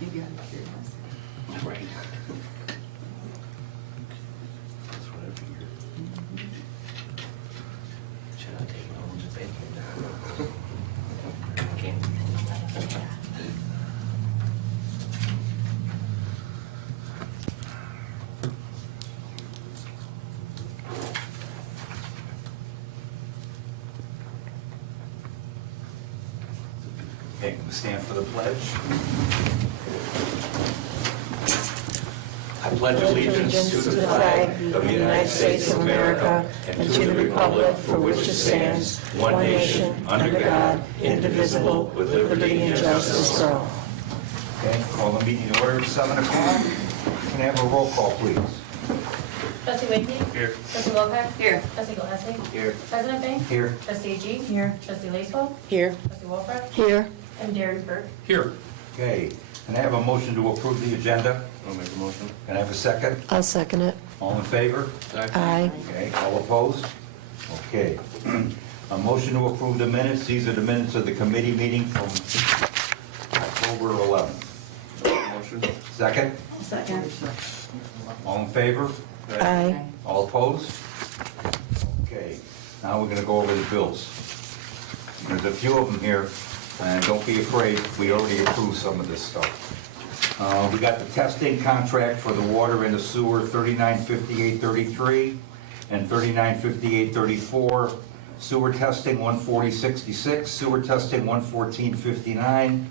Maybe out of curiosity. Right. That's what I figured. Should I take it home to bed? Can't. Okay, we stand for the pledge. I pledge allegiance to the flag of the United States of America and to the republic for which it stands, one nation, under God, indivisible, with liberty and justice for all. Okay, call the meeting to order at 7 o'clock. Can I have a roll call, please? Trustee Wakely? Here. Trustee Lopez? Here. Trustee Gillespie? Here. President Bang? Here. Trustee Agee? Here. Trustee Lacewell? Here. Trustee Wolford? Here. And Darren Burke. Here. Okay, can I have a motion to approve the agenda? I'll make a motion. Can I have a second? I'll second it. All in favor? Aye. Okay, all opposed? Okay. A motion to approve the minutes. These are the minutes of the committee meeting from October 11th. Motion. Second? Second. All in favor? Aye. All opposed? Okay, now we're gonna go over the bills. There's a few of them here, and don't be afraid, we already approved some of this stuff. We got the testing contract for the water and the sewer, 3958.33 and 3958.34. Sewer testing, 140.66. Sewer testing, 114.59.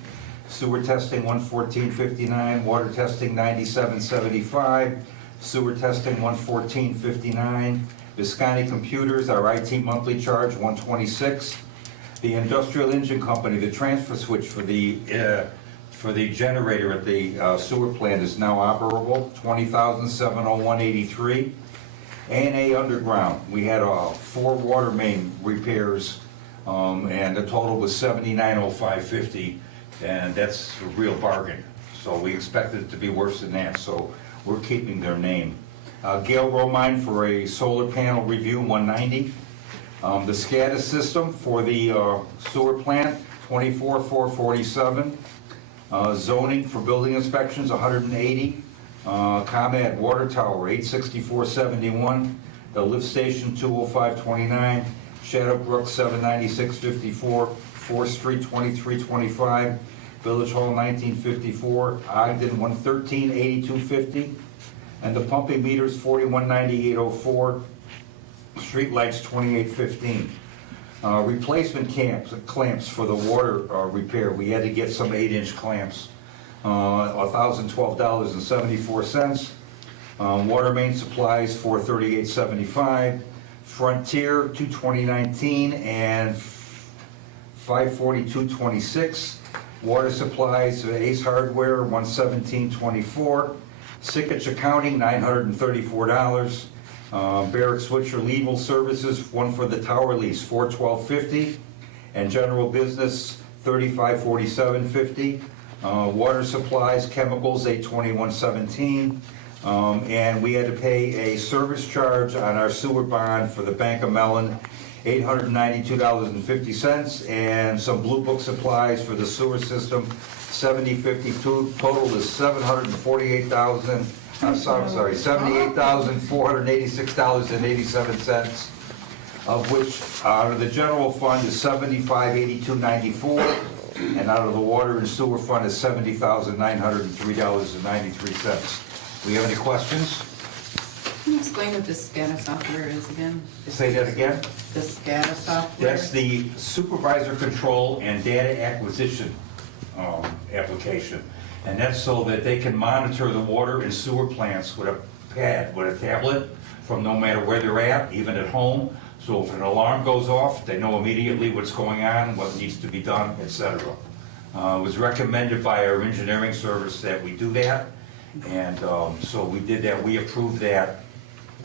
Sewer testing, 114.59. Water testing, 97.75. Sewer testing, 114.59. Visconti Computers, our IT monthly charge, 126. The Industrial Engine Company, the transfer switch for the generator at the sewer plant is now operable, $20,701.83. A&A Underground, we had 4 water main repairs, and the total was $79,0550, and that's a real bargain. So we expected it to be worse than that, so we're keeping their name. Gale Romine for a solar panel review, $190. The SCADA system for the sewer plant, $24,447. Zoning for building inspections, $180. ComEd water tower, $864.71. The lift station, $205.29. Shadowbrook, $796.54. 4th Street, $23.25. Village Hall, $19.54. Ogden, $113.82.50. And the pumping meters, $41.98.04. Street lights, $28.15. Replacement clamps for the water repair. We had to get some 8-inch clamps, $1,012.74. Water main supplies, $438.75. Frontier, $220.19 and $542.26. Water supplies, Ace Hardware, $117.24. Sickich Accounting, $934. Barrett Switcher Legal Services, one for the tower lease, $412.50, and general business, $3547.50. Water supplies, chemicals, $821.17, and we had to pay a service charge on our sewer bond for the Bank of Mellon, $892.50, and some Blue Book supplies for the sewer system, $70.52. Total is $78,486.87, of which out of the general fund is $75,82.94, and out of the water and sewer fund is $70,903.93. We have any questions? Can you explain what this SCADA software is again? Say that again? The SCADA software? That's the supervisor control and data acquisition application. And that's so that they can monitor the water and sewer plants with a pad, with a tablet, from no matter where they're at, even at home. So if an alarm goes off, they know immediately what's going on, what needs to be done, etc. It was recommended by our engineering service that we do that. And so we did that. We approved that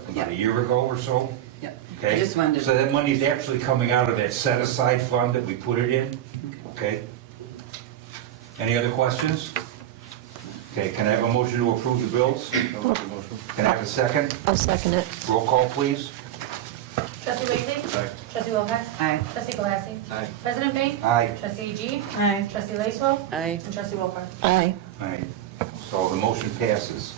about a year ago or so. Yep. Okay? I just wanted to... So that money's actually coming out of that set-aside fund that we put it in. Okay? Any other questions? Okay, can I have a motion to approve the bills? Can I have a second? I'll second it. Roll call, please. Trustee Wakely? Aye. Trustee Trustee Wilcox? Aye. Trustee Galassi? Aye. President Bang? Aye. Trustee G? Aye. Trustee Lacewell? Aye. And Trustee Wolford? Aye. All right, so the motion passes.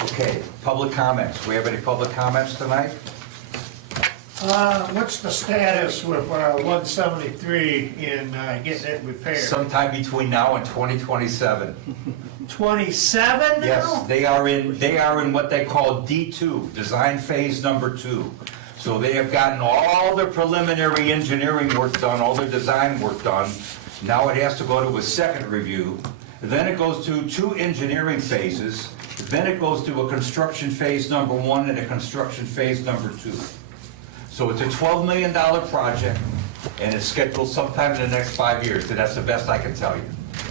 Okay, public comments. We have any public comments tonight? What's the status with 173 in getting it repaired? Sometime between now and 2027. 27 now? Yes, they are in what they call D2, design phase number 2. So they have gotten all their preliminary engineering work done, all their design work done. Now it has to go to a second review. Then it goes to 2 engineering phases. Then it goes to a construction phase number 1 and a construction phase number 2. So it's a $12 million project, and it's scheduled sometime in the next 5 years, and that's the best I can tell you.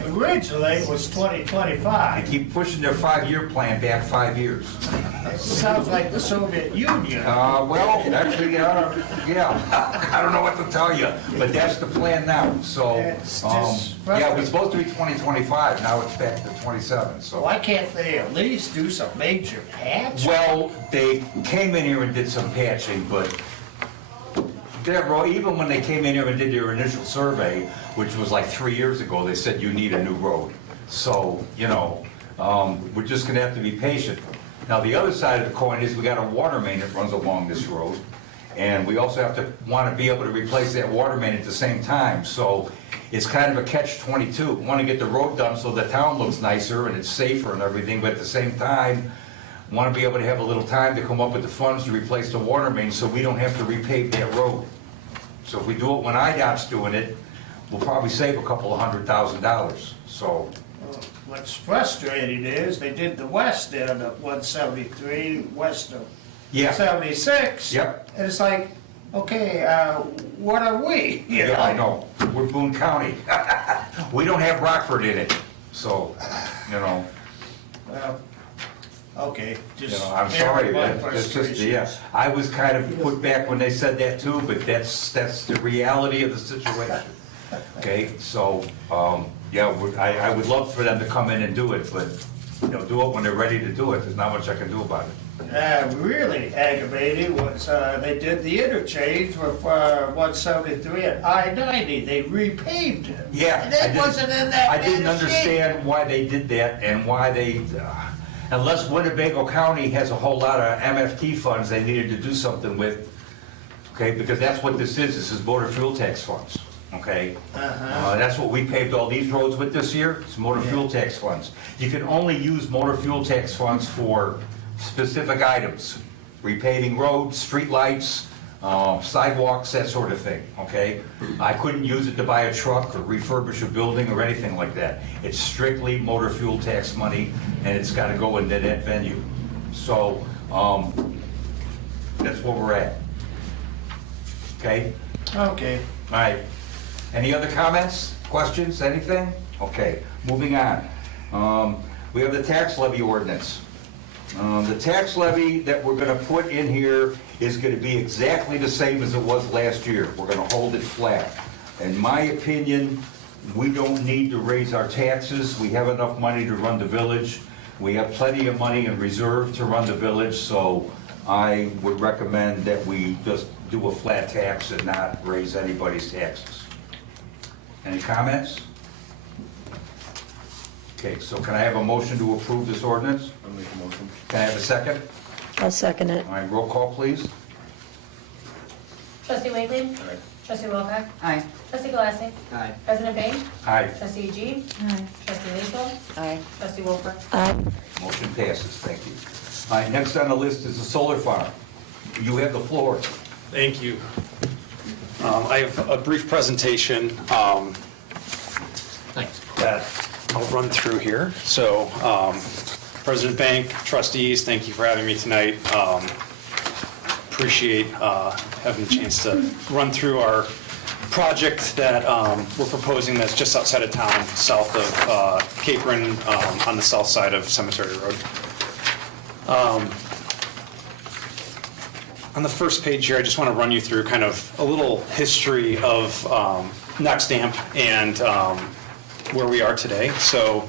Originally, it was They 2025. keep pushing their 5-year plan back 5 years. It sounds like the Soviet Union. Well, actually, yeah, I don't know what to tell you, but that's the plan now, so, It's just yeah, it was supposed to be 2025, now it's back to 27, so. Why can't they at least do some major patch? Well, they came in here and did some patching, but even when they came in here and did their initial survey, which was like 3 years ago, they said you need a new road. So, we're just gonna have to be patient. Now, the other side of the coin is we got a water main that runs along this road, and we also have to wanna be able to replace that water main at the same time. So it's kind of a catch-22. We wanna get the road done so the town looks nicer and it's safer and everything, but at the same time, want to be able to have a little time to come up with the funds to replace the water main so we don't have to repave that road. So if we do it when IDOT's doing it, we'll probably save a couple of $100,000. So, What's frustrating is they did the west end of 173, west of yeah, 76. Yep. And it's like, okay, what are we? You yeah, I know. We're Boone County. We don't have Rockford in it. So, Well, okay, just. I'm sorry. my That's just, yeah. frustrations. I was kind of put back when they said that too, but that's the reality of the situation. Okay, so, yeah, I would love for them to come in and do it, but, do it when they're ready to do it. There's not much I can do about it. Really aggravating was, they did the interchange with 173 at I-90, they repaved it. Yeah. And it wasn't in that I bad didn't of shape. understand why they did that and why they, unless Winnebago County has a whole lot of MFT funds they needed to do something with, okay, because that's what this is motor fuel tax funds, okay? That's what we paved all these roads with this year, it's motor fuel tax funds. You can only use motor fuel tax funds for specific items, repaving roads, streetlights, sidewalks, that sort of thing, okay? I couldn't use it to buy a truck or refurbish a building or anything like that. It's strictly motor fuel tax money, and it's gotta go into that venue. So, that's where we're at. Okay? Okay. All right. Any other comments, questions, anything? Okay, moving on. We have the tax levy ordinance. The tax levy that we're gonna put in here is gonna be exactly the same as it was last year. We're gonna hold it flat. In my opinion, we don't need to raise our taxes. We have enough money to run the village. We have plenty of money in reserve to run the village, so I would recommend that we just do a flat tax and not raise anybody's taxes. Any comments? Okay, so can I have a motion to approve this ordinance? I'll make a motion. Can I have a second? I'll second it. All right, roll call, please. Trustee Wakely? Aye. Trustee Wilcox? Aye. Trustee Galassi? Aye. President Bang? Aye, Trustee G? Aye. Trustee Lacewell? Aye. Trustee Wolford? Aye. motion passes, thank you. All right, next on the list is the solar farm. You have the floor. Thank you. I have a brief presentation that I'll run through here. So, President Bank, trustees, thank you for having me tonight. Appreciate having the chance to run through our project that we're proposing that's just outside of town, south of Capron, on the south side of Cemetery Road. On the first page here, I just want to run you through kind of a little history of Nextamp and where we are today. So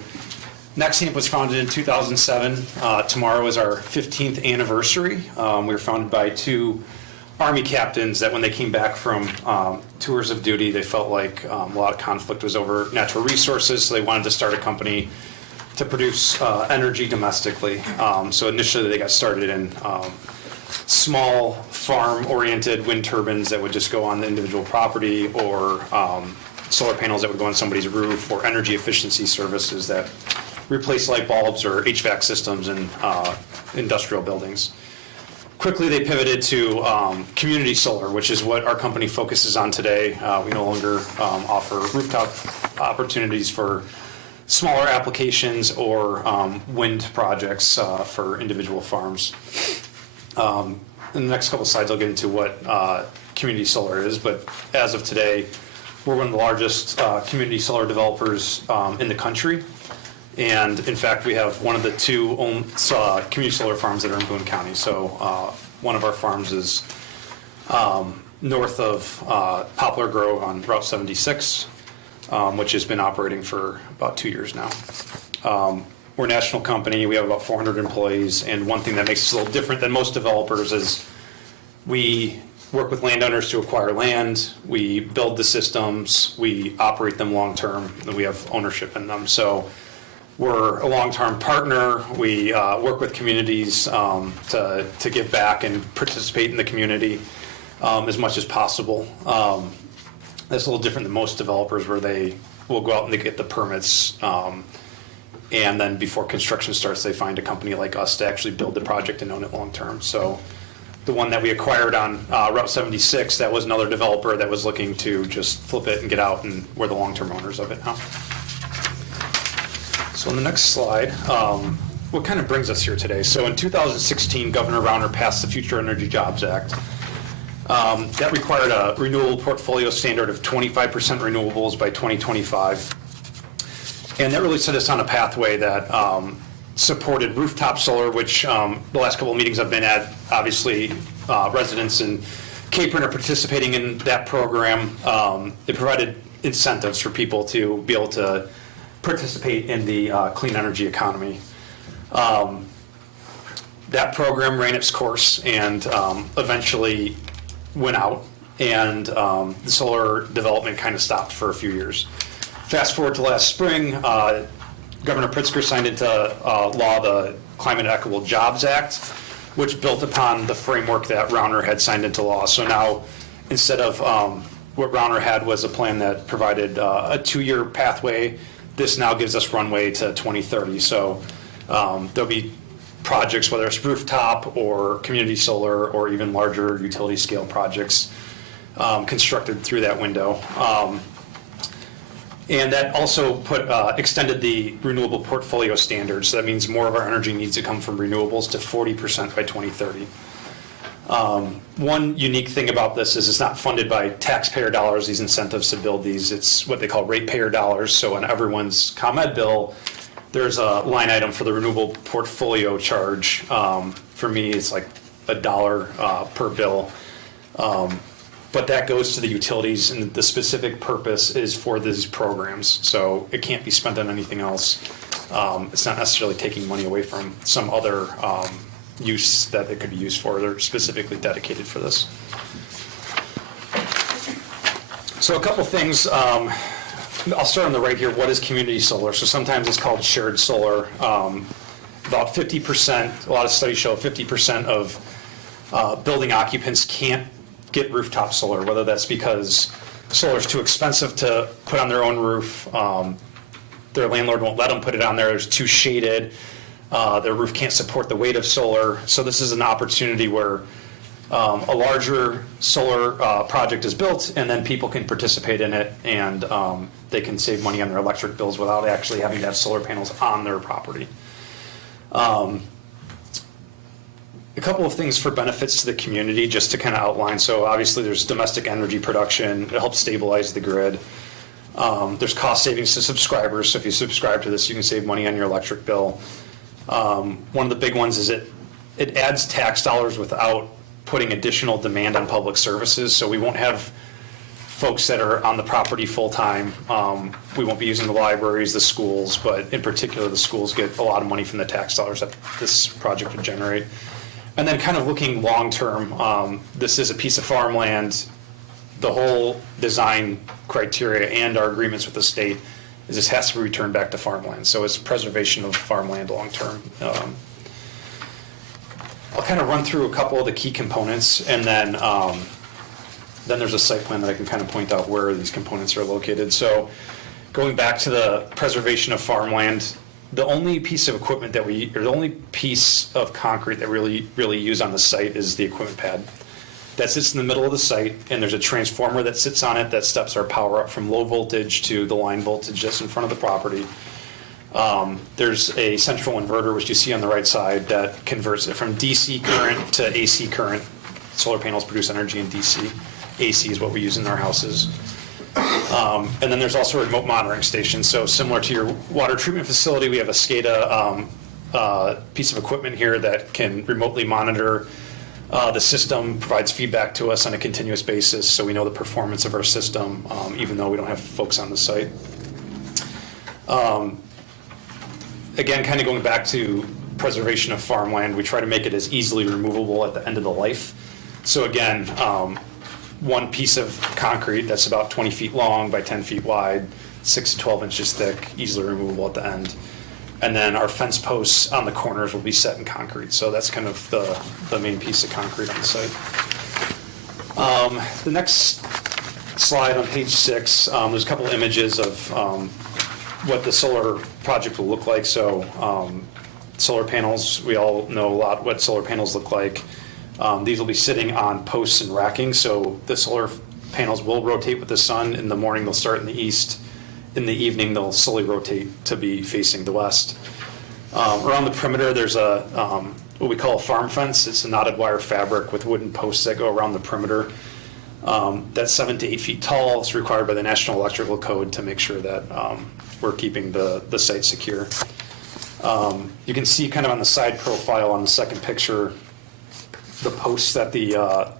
Nextamp was founded in 2007. Tomorrow is our 15th anniversary. We were founded by two Army captains that when they came back from tours of duty, they felt like a lot of conflict was over natural resources, so they wanted to start a company to produce energy domestically. So initially they got started in small farm-oriented wind turbines that would just go on the individual property, or solar panels that would go on somebody's roof, or energy efficiency services that replace light bulbs or HVAC systems in industrial buildings. Quickly, they pivoted to community solar, which is what our company focuses on today. We no longer offer rooftop opportunities for smaller applications or wind projects for individual farms. In the next couple of slides, I'll get into what community solar is, but as of today, we're one of the largest community solar developers in the country. And in fact, we have one of the two community solar farms that are in Boone County. So one of our farms is north of Poplar Grove on Route 76, which has been operating for about 2 years now. We're a national company. We have about 400 employees. And one thing that makes us a little different than most developers is we work with landowners to acquire land. We build the systems. We operate them long-term, and we have ownership in them. So we're a long-term partner. We work with communities to give back and participate in the community as much as possible. That's a little different than most developers, where they will go out and they get the permits, and then before construction starts, they find a company like us to actually build the project and own it long-term. So the one that we acquired on Route 76, that was another developer that was looking to just flip it and get out, and we're the long-term owners of it now. So on the next slide, what kind of brings us here today? So in 2016, Governor Rauner passed the Future Energy Jobs Act. That required a renewable portfolio standard of 25% renewables by 2025. And that really set us on a pathway that supported rooftop solar, which the last couple of meetings I've been at, obviously residents in Capron are participating in that program. It provided incentives for people to be able to participate in the clean energy economy. That program ran its course and eventually went out, and the solar development kind of stopped for a few years. Fast forward to last spring, Governor Pritzker signed into law the Climate Equitable Jobs Act, which built upon the framework that Rauner had signed into law. So now, instead of what Rauner had was a plan that provided a 2-year pathway, this now gives us runway to 2030. So there'll be projects, whether it's rooftop or community solar or even larger utility scale projects, constructed through that window. And that also extended the renewable portfolio standards. So that means more of our energy needs to come from renewables to 40% by 2030. One unique thing about this is it's not funded by taxpayer dollars, these incentives to build these. It's what they call ratepayer dollars. So on everyone's ComEd bill, there's a line item for the renewable portfolio charge. For me, it's like $1 per bill. But that goes to the utilities, and the specific purpose is for these programs. So it can't be spent on anything else. It's not necessarily taking money away from some other use that it could be used for. They're specifically dedicated for this. So a couple things. I'll start on the right here. What is community solar? So sometimes it's called shared solar. About 50%, a lot of studies show 50% of building occupants can't get rooftop solar, whether that's because solar is too expensive to put on their own roof, their landlord won't let them put it on there, it's too shaded, their roof can't support the weight of solar. So this is an opportunity where a larger solar project is built, and then people can participate in it, and they can save money on their electric bills without actually having to have solar panels on their property. A couple of things for benefits to the community, just to kind of outline. So obviously there's domestic energy production. It helps stabilize the grid. There's cost savings to subscribers. So if you subscribe to this, you can save money on your electric bill. One of the big ones is it adds tax dollars without putting additional demand on public services. So we won't have folks that are on the property full-time. We won't be using the libraries, the schools, but in particular the schools get a lot of money from the tax dollars that this project would generate. And then kind of looking long-term, this is a piece of farmland. The whole design criteria and our agreements with the state is this has to be returned back to farmland. So it's preservation of farmland long-term. I'll kind of run through a couple of the key components, and then there's a site plan that I can kind of point out where these components are located. So going back to the preservation of farmland, the only piece of equipment that or the only piece of concrete that we really use on the site is the equipment pad. That sits in the middle of the site, and there's a transformer that sits on it that steps our power up from low voltage to the line voltage that's in front of the property. There's a central inverter, which you see on the right side, that converts it from DC current to AC current. Solar panels produce energy in DC. AC is what we use in our houses. And then there's also a remote monitoring station. So similar to your water treatment facility, we have a SCADA piece of equipment here that can remotely monitor the system, provides feedback to us on a continuous basis, so we know the performance of our system, even though we don't have folks on the site. Again, kind of going back to preservation of farmland, we try to make it as easily removable at the end of the life. So again, one piece of concrete that's about 20 feet long by 10 feet wide, 6 to 12 inches thick, easily removable at the end. And then our fence posts on the corners will be set in concrete. So that's kind of the main piece of concrete on the site. The next slide on page 6, there's a couple of images of what the solar project will look like. So solar panels, we all know a lot what solar panels look like. These will be sitting on posts and racking. So the solar panels will rotate with the sun. In the morning, they'll start in the east. In the evening, they'll slowly rotate to be facing the west. Around the perimeter, there's a what we call a farm fence. It's a knotted wire fabric with wooden posts that go around the perimeter. That's 7 to 8 feet tall. It's required by the National Electrical Code to make sure that we're keeping the site secure. You can see kind of on the side profile on the second picture, the posts that the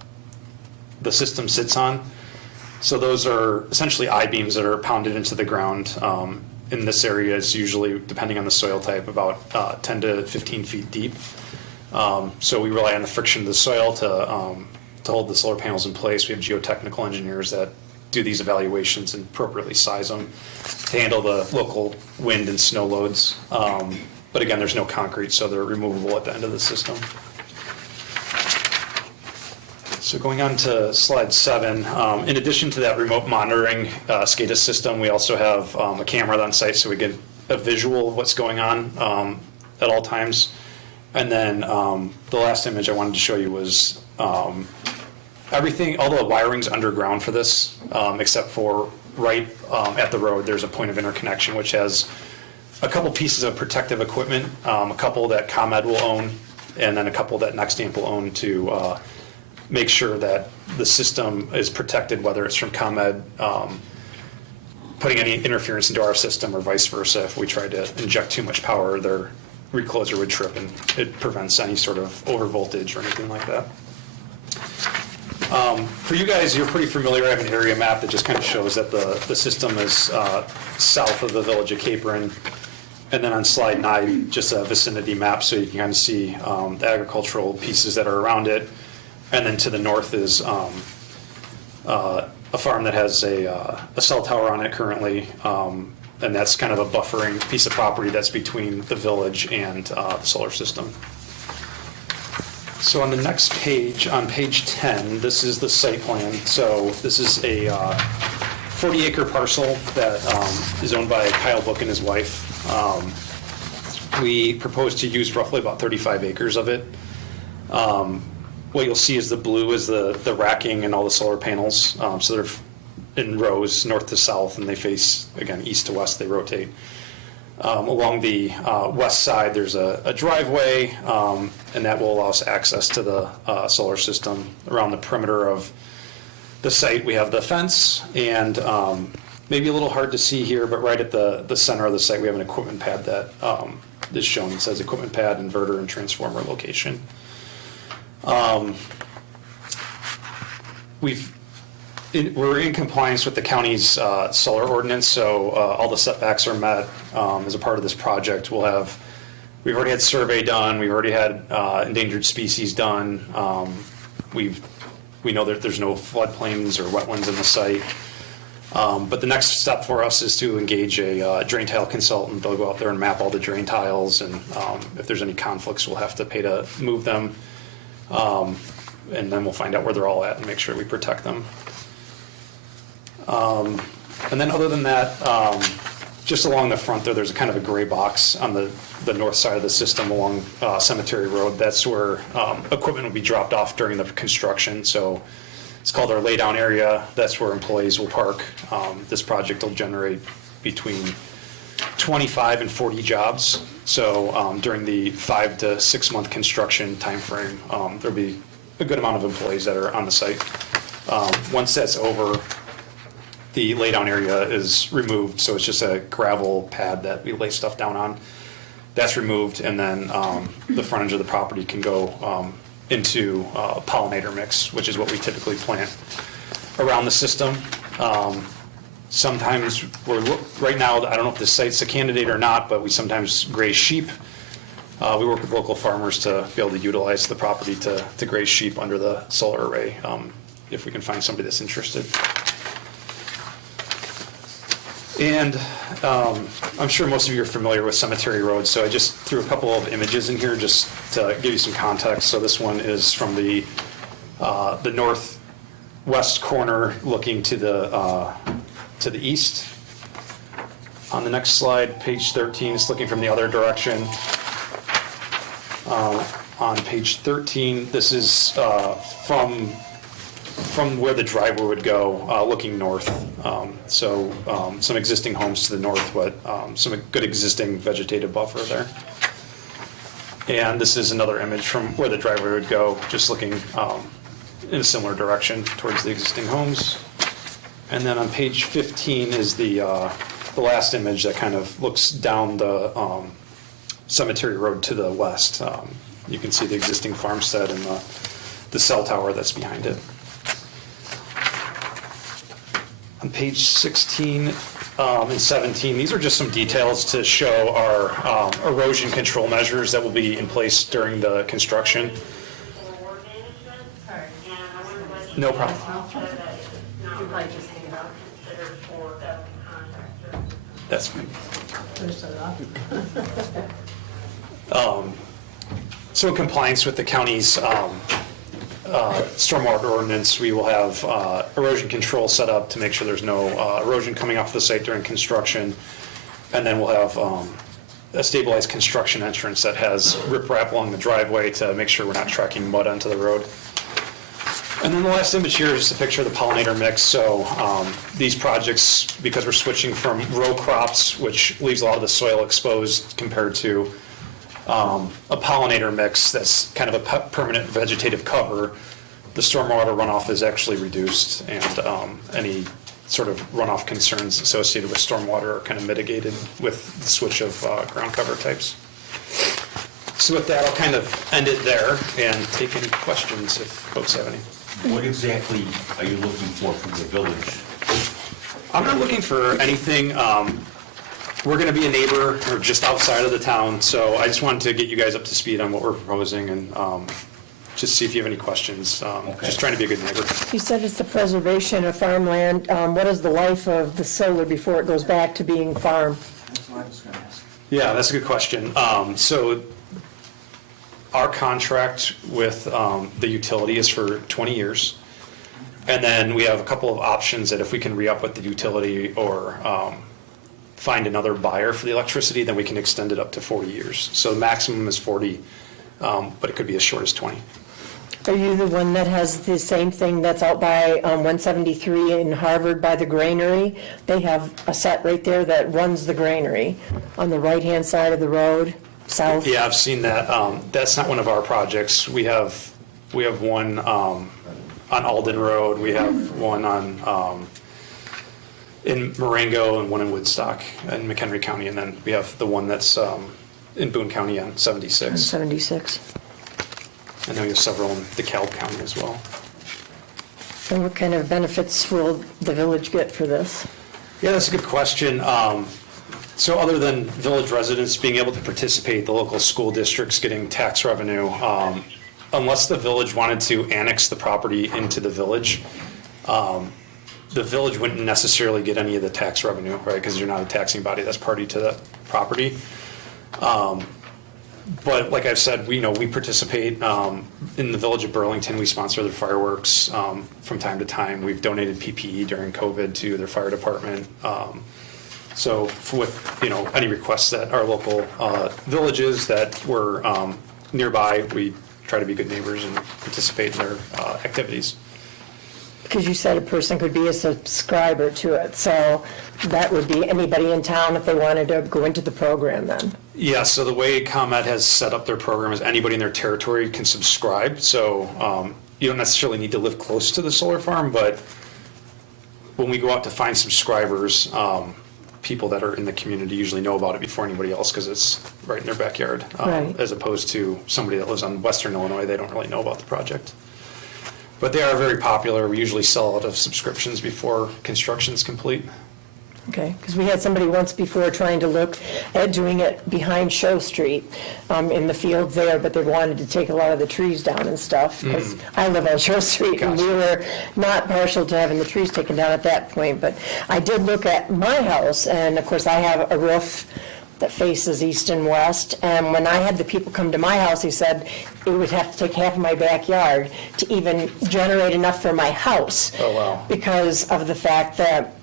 system sits on. So those are essentially I-beams that are pounded into the ground. In this area is usually, depending on the soil type, about 10 to 15 feet deep. So we rely on the friction of the soil to hold the solar panels in place. We have geotechnical engineers that do these evaluations and appropriately size them to handle the local wind and snow loads. But again, there's no concrete, so they're removable at the end of the system. So going on to slide 7, in addition to that remote monitoring SCADA system, we also have a camera on site so we get a visual of what's going on at all times. And then the last image I wanted to show you was everything, all the wiring's underground for this, except for right at the road, there's a point of interconnection which has a couple pieces of protective equipment, a couple that ComEd will own, and then a couple that NextAmp will own to make sure that the system is protected, whether it's from ComEd putting any interference into our system or vice versa. If we try to inject too much power, their recloser would trip and it prevents any sort of over voltage or anything like that. For you guys, you're pretty familiar. I have an area map that just kind of shows that the system is south of the village of Capron. And then on slide 9, just a vicinity map so you can kind of see the agricultural pieces that are around it. And then to the north is a farm that has a cell tower on it currently. And that's kind of a buffering piece of property that's between the village and the solar system. So on the next page, on page 10, this is the site plan. So this is a 40-acre parcel that is owned by Kyle Book and his wife. We propose to use roughly about 35 acres of it. What you'll see is the blue is the racking and all the solar panels. So they're in rows, north to south, and they face, again, east to west, they rotate. Along the west side, there's a driveway, and that will allow us access to the solar system. Around the perimeter of the site, we have the fence, and maybe a little hard to see here, but right at the center of the site, we have an equipment pad that is shown. It says equipment pad, inverter, and transformer location. We're in compliance with the county's solar ordinance, so all the setbacks are met as a part of this project. We'll have We've already had survey done, we've already had endangered species done. We know that there's no floodplains or wetlands in the site. But the next step for us is to engage a drain tile consultant. They'll go out there and map all the drain tiles, and if there's any conflicts, we'll have to pay to move them. And then we'll find out where they're all at and make sure we protect them. And then other than that, just along the front there's a kind of a gray box on the north side of the system along Cemetery Road. That's where equipment will be dropped off during the construction. So it's called our laydown area. That's where employees will park. This project will generate between 25 and 40 jobs. So during the 5 to 6 month construction timeframe, there'll be a good amount of employees that are on the site. Once that's over, the laydown area is removed, so it's just a gravel pad that we lay stuff down on. That's removed, and then the frontage of the property can go into pollinator mix, which is what we typically plant around the system. Sometimes right now, I don't know if this site's a candidate or not, but we sometimes graze sheep. We work with local farmers to be able to utilize the property to graze sheep under the solar array, if we can find somebody that's interested. And I'm sure most of you are familiar with Cemetery Road, so I just threw a couple of images in here just to give you some context. So this one is from the northwest corner looking to the east. On the next slide, page 13, it's looking from the other direction. On page 13, this is from where the driveway would go, looking north. So some existing homes to the north, but some good existing vegetative buffer there. And this is another image from where the driveway would go, just looking in a similar direction towards the existing homes. And then on page 15 is the last image that kind of looks down the Cemetery Road to the west. You can see the existing farmstead and the cell tower that's behind it. On page 16 and 17, these are just some details to show our erosion control measures that will be in place during the construction. No problem. That's fine. So in compliance with the county's stormwater ordinance, we will have erosion control set up to make sure there's no erosion coming off the site during construction. And then we'll have a stabilized construction entrance that has riprap along the driveway to make sure we're not tracking mud onto the road. And then the last image here is just a picture of the pollinator mix. So these projects, because we're switching from row crops, which leaves a lot of the soil exposed, compared to a pollinator mix that's kind of a permanent vegetative cover, the stormwater runoff is actually reduced, and any sort of runoff concerns associated with stormwater are kind of mitigated with the switch of ground cover types. So with that, I'll kind of end it there and take any questions if folks have any. What exactly are you looking for from the village? I'm not looking for anything. We're going to be a neighbor or just outside of the town, so I just wanted to get you guys up to speed on what we're proposing and just see if you have any questions. Just trying to be a good neighbor. You said it's the preservation of farmland. What is the life of the solar before it goes back to being farm? That's what I was gonna ask. Yeah, that's a good question. So our contract with the utility is for 20 years. And then we have a couple of options that if we can re-up with the utility or find another buyer for the electricity, then we can extend it up to 40 years. So the maximum is 40, but it could be as short as 20. Are you the one that has the same thing that's out by 173 in Harvard by the granary? They have a set right there that runs the granary on the right-hand side of the road, south. Yeah, I've seen that. That's not one of our projects. We have one on Alden Road. We have one on in Marengo and one in Woodstock in McHenry County, and then we have the one that's in Boone County on 76. 76. And then we have several in DeKalb County as well. And what kind of benefits will the village get for this? Yeah, that's a good question. So other than village residents being able to participate, the local school districts getting tax revenue, unless the village wanted to annex the property into the village, the village wouldn't necessarily get any of the tax revenue, right? Because you're not a taxing body that's party to the property. But like I've said, we participate in the village of Burlington. We sponsor their fireworks from time to time. We've donated PPE during COVID to their fire department. So with, any requests that our local villages that were nearby, we try to be good neighbors and participate in their activities. Because you said a person could be a subscriber to it, so that would be anybody in town if they wanted to go into the program then? Yeah, so the way ComEd has set up their program is anybody in their territory can subscribe. So you don't necessarily need to live close to the solar farm, but when we go out to find subscribers, people that are in the community usually know about it before anybody else because it's right in their backyard. Right. As opposed to somebody that lives on Western Illinois, they don't really know about the project. But they are very popular. We usually sell out of subscriptions before construction's complete. Okay, because we had somebody once before trying to look at doing it behind Show Street in the field there, but they wanted to take a lot of the trees down and stuff, because I live on Show Street, and we were not partial to having the trees taken down at that point, but I did look at my house, and of course I have a roof that faces east and west, and when I had the people come to my house, he said it would have to take half of my backyard to even generate enough for my house. Oh, wow. Because of the fact that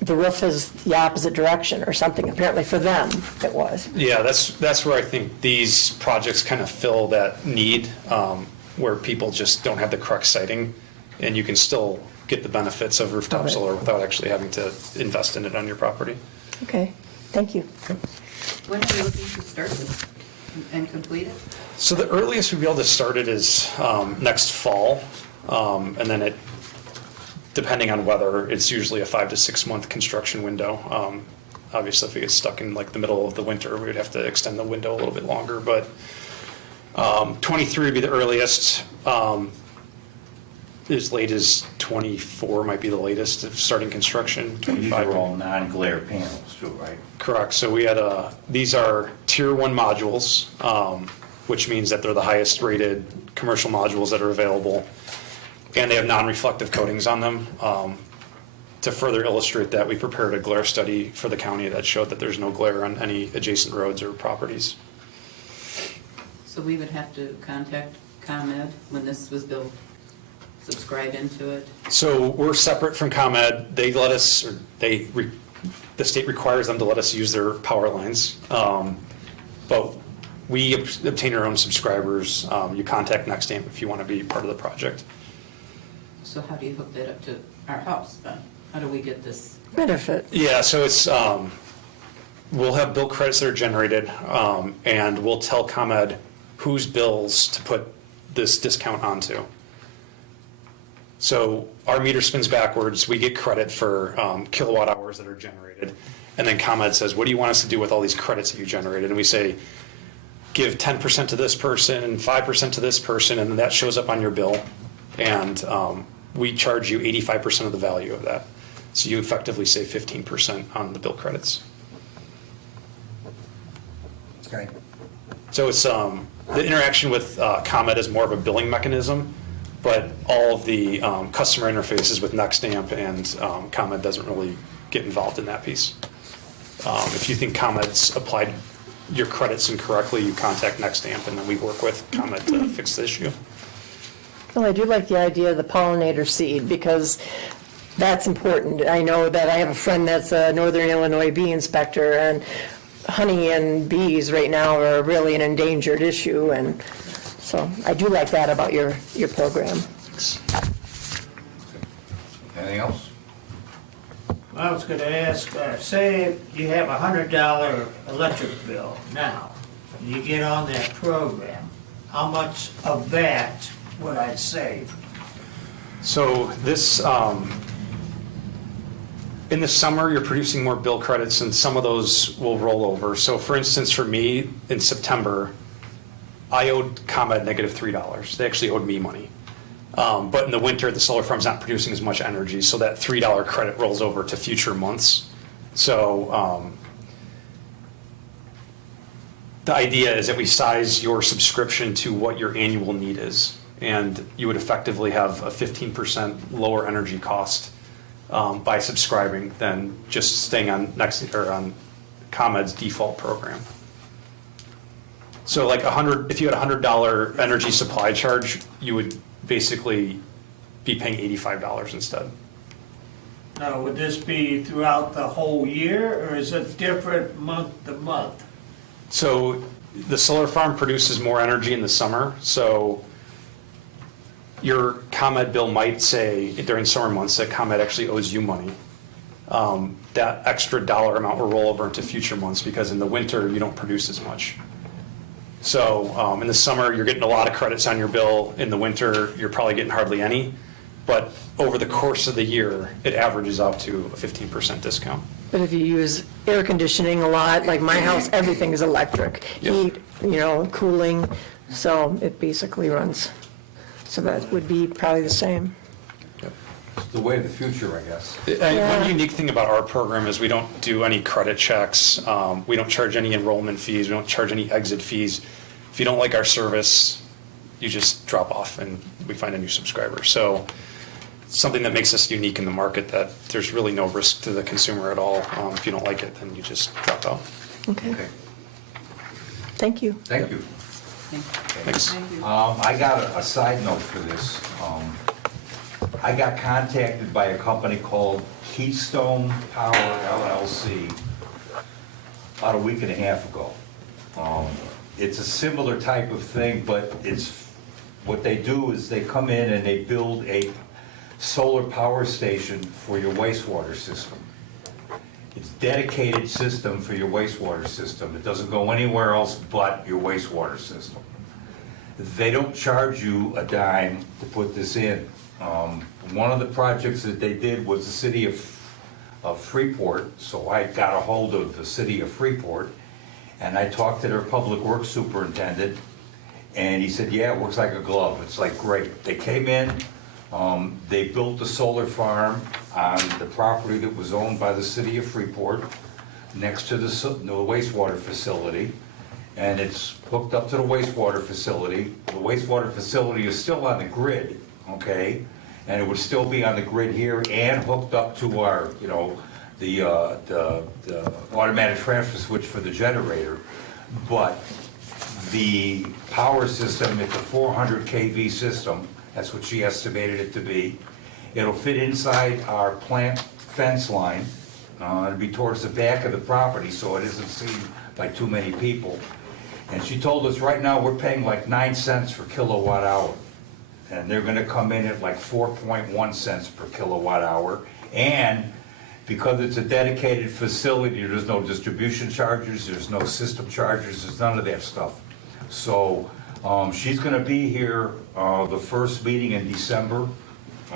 the roof is the opposite direction or something, apparently for them it was. Yeah, that's where I think these projects kind of fill that need, where people just don't have the correct siting, and you can still get the benefits of rooftop Okay. solar without actually having to invest in it on your property. Okay, thank you. When are you looking to start this and complete it? So the earliest we'll be able to start it is next fall, and then it, depending on weather, it's usually a 5 to 6 month construction window. Obviously, if we get stuck in like the middle of the winter, we would have to extend the window a little bit longer, but 23 would be the earliest. As late as 24 might be the latest of starting construction. These 25. are all non-glare panels too, right? Correct. So we had these are tier 1 modules, which means that they're the highest rated commercial modules that are available. And they have non-reflective coatings on them. To further illustrate that, we prepared a glare study for the county that showed that there's no glare on any adjacent roads or properties. So we would have to contact ComEd when this was built, subscribe into it? So we're separate from ComEd. They let us, or the state requires them to let us use their power lines. But we obtain our own subscribers. You contact NextAmp if you want to be part of the project. So how do you hook that up to our house then? How do we get this? Benefit. Yeah, so it's, we'll have bill credits that are generated, and we'll tell ComEd whose bills to put this discount onto. So our meter spins backwards, we get credit for kilowatt hours that are generated, and then ComEd says, what do you want us to do with all these credits that you generated? And we say, give 10% to this person and 5% to this person, and then that shows up on your bill, and we charge you 85% of the value of that. So you effectively save 15% on the bill credits. Okay. So it's, the interaction with ComEd is more of a billing mechanism, but all of the customer interfaces with NextAmp and ComEd doesn't really get involved in that piece. If you think ComEd's applied your credits incorrectly, you contact NextAmp, and then we work with ComEd to fix the issue. Well, I do like the idea of the pollinator seed, because that's important. I know that I have a friend that's a Northern Illinois bee inspector, and honey and bees right now are really an endangered issue, and so I do like that about your program. Anything else? I was gonna ask, say you have $100 electric bill now, and you get on that program, how much of that would I save? So this, in the summer, you're producing more bill credits, and some of those will roll over. So for instance, for me, in September, I owed ComEd -$3. They actually owed me money. But in the winter, the solar farm's not producing as much energy, so that $3 credit rolls over to future months. So the idea is that we size your subscription to what your annual need is. And you would effectively have a 15% lower energy cost by subscribing than just staying on on ComEd's default program. So like if you had $100 energy supply charge, you would basically be paying $85 instead. Now, would this be throughout the whole year, or is it different month to month? So the solar farm produces more energy in the summer, so your ComEd bill might say during summer months that ComEd actually owes you money. That extra dollar amount will roll over into future months because in the winter you don't produce as much. So in the summer you're getting a lot of credits on your bill. In the winter you're probably getting hardly any. But over the course of the year it averages out to a 15% discount. But if you use air conditioning a lot, like my house, everything is electric. Yep. Heat, cooling, so it basically runs. So that would be probably the same. The way of the future, I guess. Yeah. One unique thing about our program is we don't do any credit checks. We don't charge any enrollment fees. We don't charge any exit fees. If you don't like our service, you just drop off and we find a new subscriber. So something that makes us unique in the market, that there's really no risk to the consumer at all. If you don't like it, then you just drop out. Okay, Okay, thank you. thank you. Thanks. Thank you. I got a side note for this. I got contacted by a company called Keystone Power LLC about a week and a half ago. It's a similar type of thing, but what they do is they come in and they build a solar power station for your wastewater system. It's a dedicated system for your wastewater system. It doesn't go anywhere else but your wastewater system. They don't charge you a dime to put this in. One of the projects that they did was the city of Freeport, so I got a hold of the city of Freeport, and I talked to their public works superintendent, and he said, yeah, it works like a glove. It's like great. They came in, they built the solar farm on the property that was owned by the city of Freeport, next to the wastewater facility, and it's hooked up to the wastewater facility. The wastewater facility is still on the grid, okay? And it would still be on the grid here and hooked up to our, the automatic transfer switch for the generator. But the power system, it's a 400 kV system. That's what she estimated it to be. It'll fit inside our plant fence line. It'll be towards the back of the property, so it isn't seen by too many people. And she told us right now we're paying like 9 cents per kilowatt hour. And they're gonna come in at like 4.1 cents per kilowatt hour. And because it's a dedicated facility, there's no distribution charges, there's no system charges, there's none of that stuff. So she's gonna be here the first meeting in December,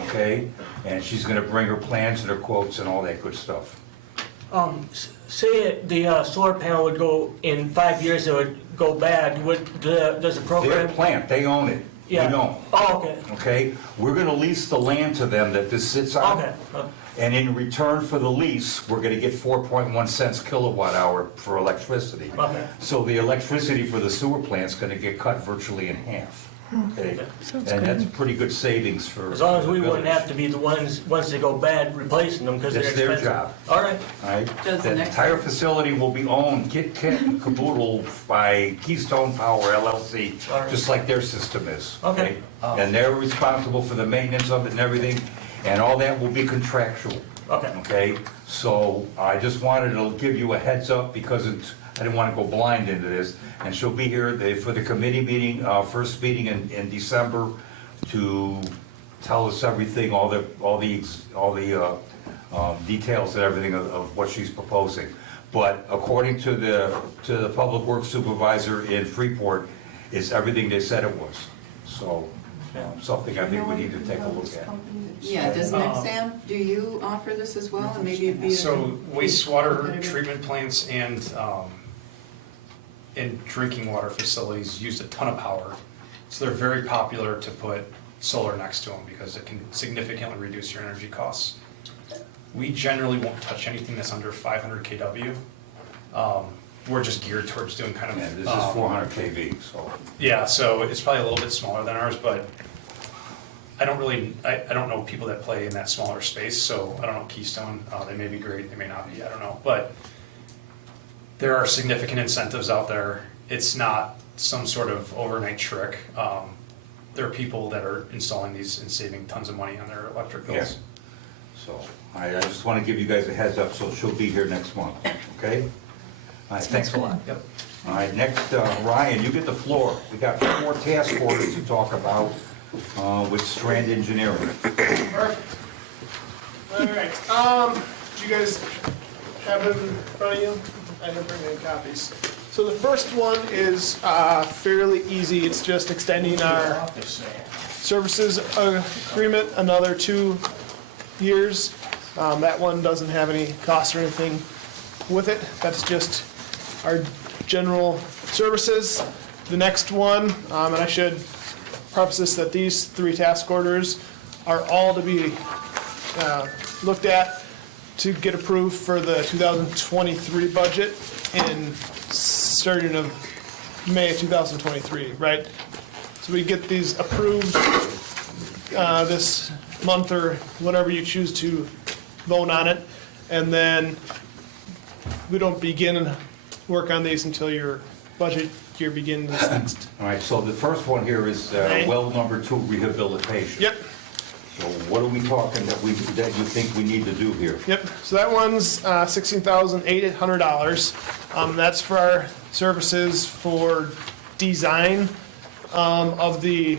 okay? And she's gonna bring her plans and her quotes and all that good stuff. Say the solar panel would go, in 5 years, it would go bad, does the Their program? plant, they own it. We Yeah. don't. Oh, okay, Okay? We're gonna lease the land to them that this sits on. okay. And in return for the lease, we're gonna get 4.1 cents kilowatt hour for electricity. Okay. So the electricity for the sewer plant's gonna get cut virtually in half. Okay? Sounds And good. that's pretty good savings for. As long as for we the wouldn't village. have to be the ones, once they go bad, replacing them, because they're It's their expensive. job. All right, All right? Does the The next- entire facility will be owned, kit and caboodle, by Keystone Power LLC, All right. just like their system is. Okay. And they're responsible for the maintenance of it and everything, and all that will be contractual. okay. Okay, so I just wanted to give you a heads up because I didn't want to go blind into this. And she'll be here for the committee meeting, first meeting in December, to tell us everything, all the details and everything of what she's proposing. But according to the public works supervisor in Freeport, it's everything they said it was. So, something I think we need to take a look at. Yeah, does Nexam, do you offer this as well, and maybe it'd be? So wastewater treatment plants and drinking water facilities use a ton of power. So they're very popular to put solar next to them because it can significantly reduce your energy costs. We generally won't touch anything that's under 500 kW. we're just geared towards doing kind of. And this is 400 kV, so. Yeah, so it's probably a little bit smaller than ours, but I don't really, I don't know people that play in that smaller space, so I don't know Keystone, they may be great, they may not be, I don't know, but there are significant incentives out there. It's not some sort of overnight trick. There are people that are installing these and saving tons of money on their electric bills. So I just want to give you guys a heads up, so she'll be here next month, okay? All right, thanks a lot. Yep. All right, next, Ryan, you get the floor. We got 4 task orders to talk about with Strand Engineering. Perfect. All right, do you guys have them in front of you? I didn't bring any copies. So the first one is fairly easy. It's just extending our services agreement another 2 years. That one doesn't have any cost or anything with it. That's just our general services. The next one, and I should preface this that these 3 task orders are all to be looked at to get approved for the 2023 budget in starting of May 2023, right? So we get these approved this month or whatever you choose to vote on it, and then we don't begin work on these until your budget year begins next. All right, so the first one here is well number 2 rehabilitation. Yep, So what are we talking that you think we need to do here? yep. So that one's $16,800. That's for our services for design of the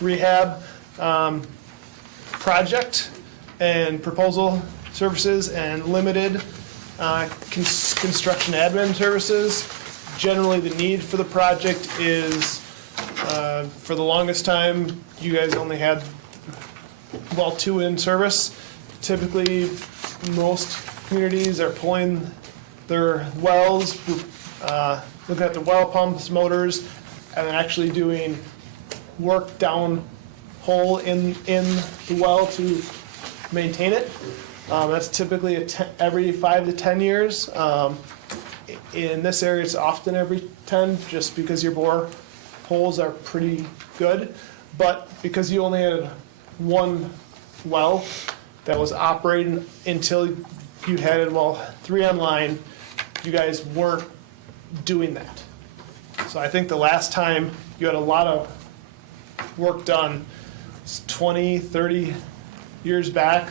rehab project and proposal services and limited construction admin services. Generally, the need for the project is, for the longest time, you guys only had well 2 in service. Typically, most communities are pulling their wells, looking at the well pumps, motors, and then actually doing work down hole in the well to maintain it. That's typically every 5 to 10 years. In this area, it's often every 10, just because your bore holes are pretty good. But because you only had 1 well that was operating until you had, well, 3 online, you guys weren't doing that. So I think the last time you had a lot of work done was 20, 30 years back.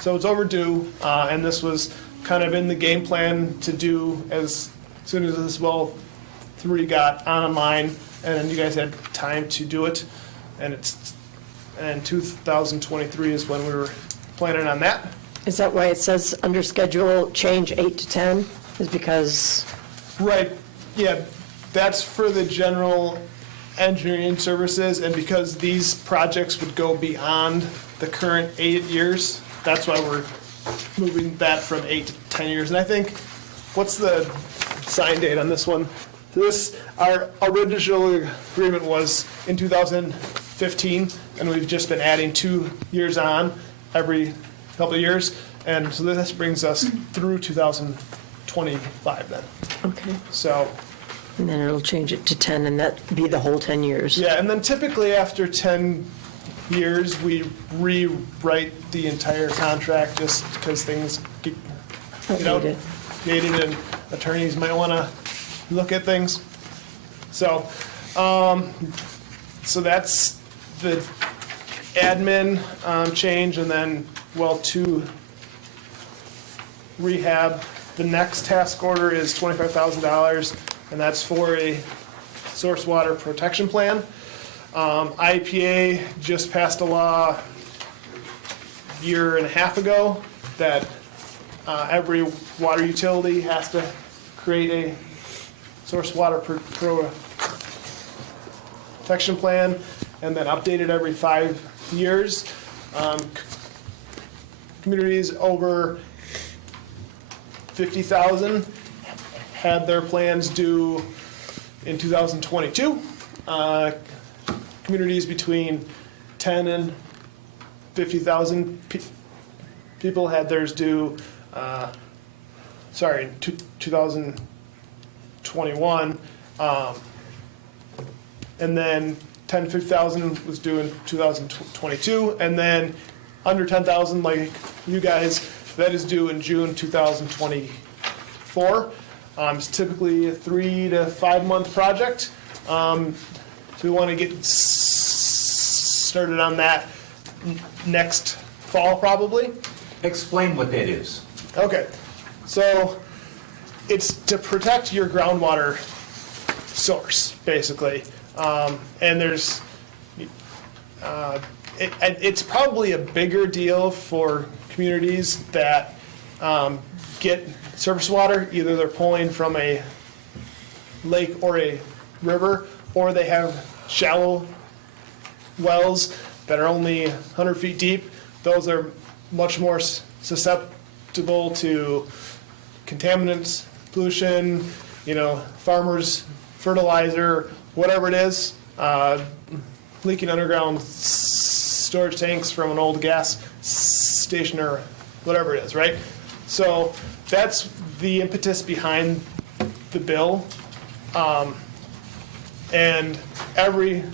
So it's overdue, and this was kind of in the game plan to do as soon as this well 3 got online, and then you guys had time to do it. And 2023 is when we were planning on that. Is that why it says under schedule change 8 to 10? Is because, Right, yeah, that's for the general engineering services, and because these projects would go beyond the current 8 years, that's why we're moving that from 8 to 10 years. And I think, what's the sign date on this one? Our original agreement was in 2015, and we've just been adding 2 years on every couple of years. And so this brings us through 2025 then. okay, So, and then it'll change it to 10, and that be the whole 10 years. yeah, and then typically after 10 years, we rewrite the entire contract just because things get, Outdated. dated and attorneys might want to look at things. So, so that's the admin change, and then, well, 2 rehab. The next task order is $25,000, and that's for a source water protection plan. IPA just passed a law a year and a half ago that every water utility has to create a source water protection plan and then update it every 5 years. Communities over 50,000 had their plans due in 2022. Communities between 10 and 50,000 people had theirs due sorry, in 2021. And then 50,000 was due in 2022, and then under 10,000, like you guys, that is due in June 2024. It's typically a 3 to 5 month project. So we want to get started on that next fall, probably. Explain what that is. Okay, so it's to protect your groundwater source, basically. And there's, it's probably a bigger deal for communities that get surface water. Either they're pulling from a lake or a river, or they have shallow wells that are only 100 feet deep. Those are much more susceptible to contaminants, pollution, farmers' fertilizer, whatever it is, leaking underground storage tanks from an old gas station or whatever it is, right? So that's the impetus behind the bill. And every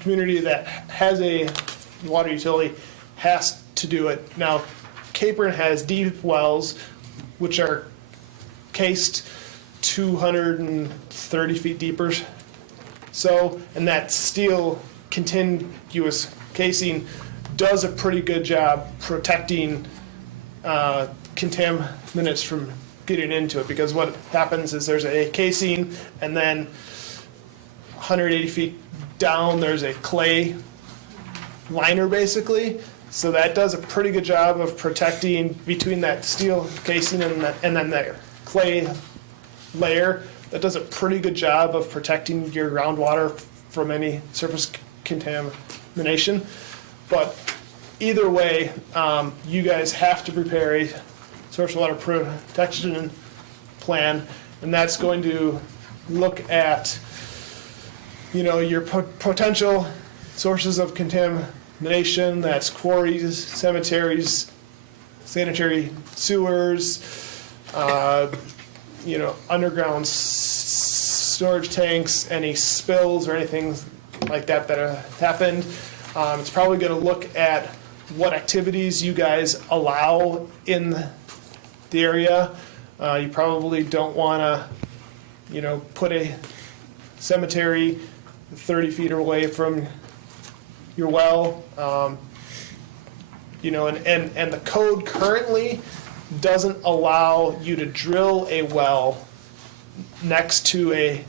community that has a water utility has to do it. Now, Capron has deep wells, which are cased 230 feet deeper. So, and that steel continuous casing does a pretty good job protecting contaminants from getting into it, because what happens is there's a casing, and then 180 feet down there's a clay liner, basically. So that does a pretty good job of protecting between that steel casing and then the clay layer. That does a pretty good job of protecting your groundwater from any surface contamination. But either way, you guys have to prepare a surface water protection plan, and that's going to look at, your potential sources of contamination. That's quarries, cemeteries, sanitary sewers, underground storage tanks, any spills or anything like that have happened. It's probably going to look at what activities you guys allow in the area. You probably don't want to, put a cemetery 30 feet away from your well. And the code currently doesn't allow you to drill a well next to a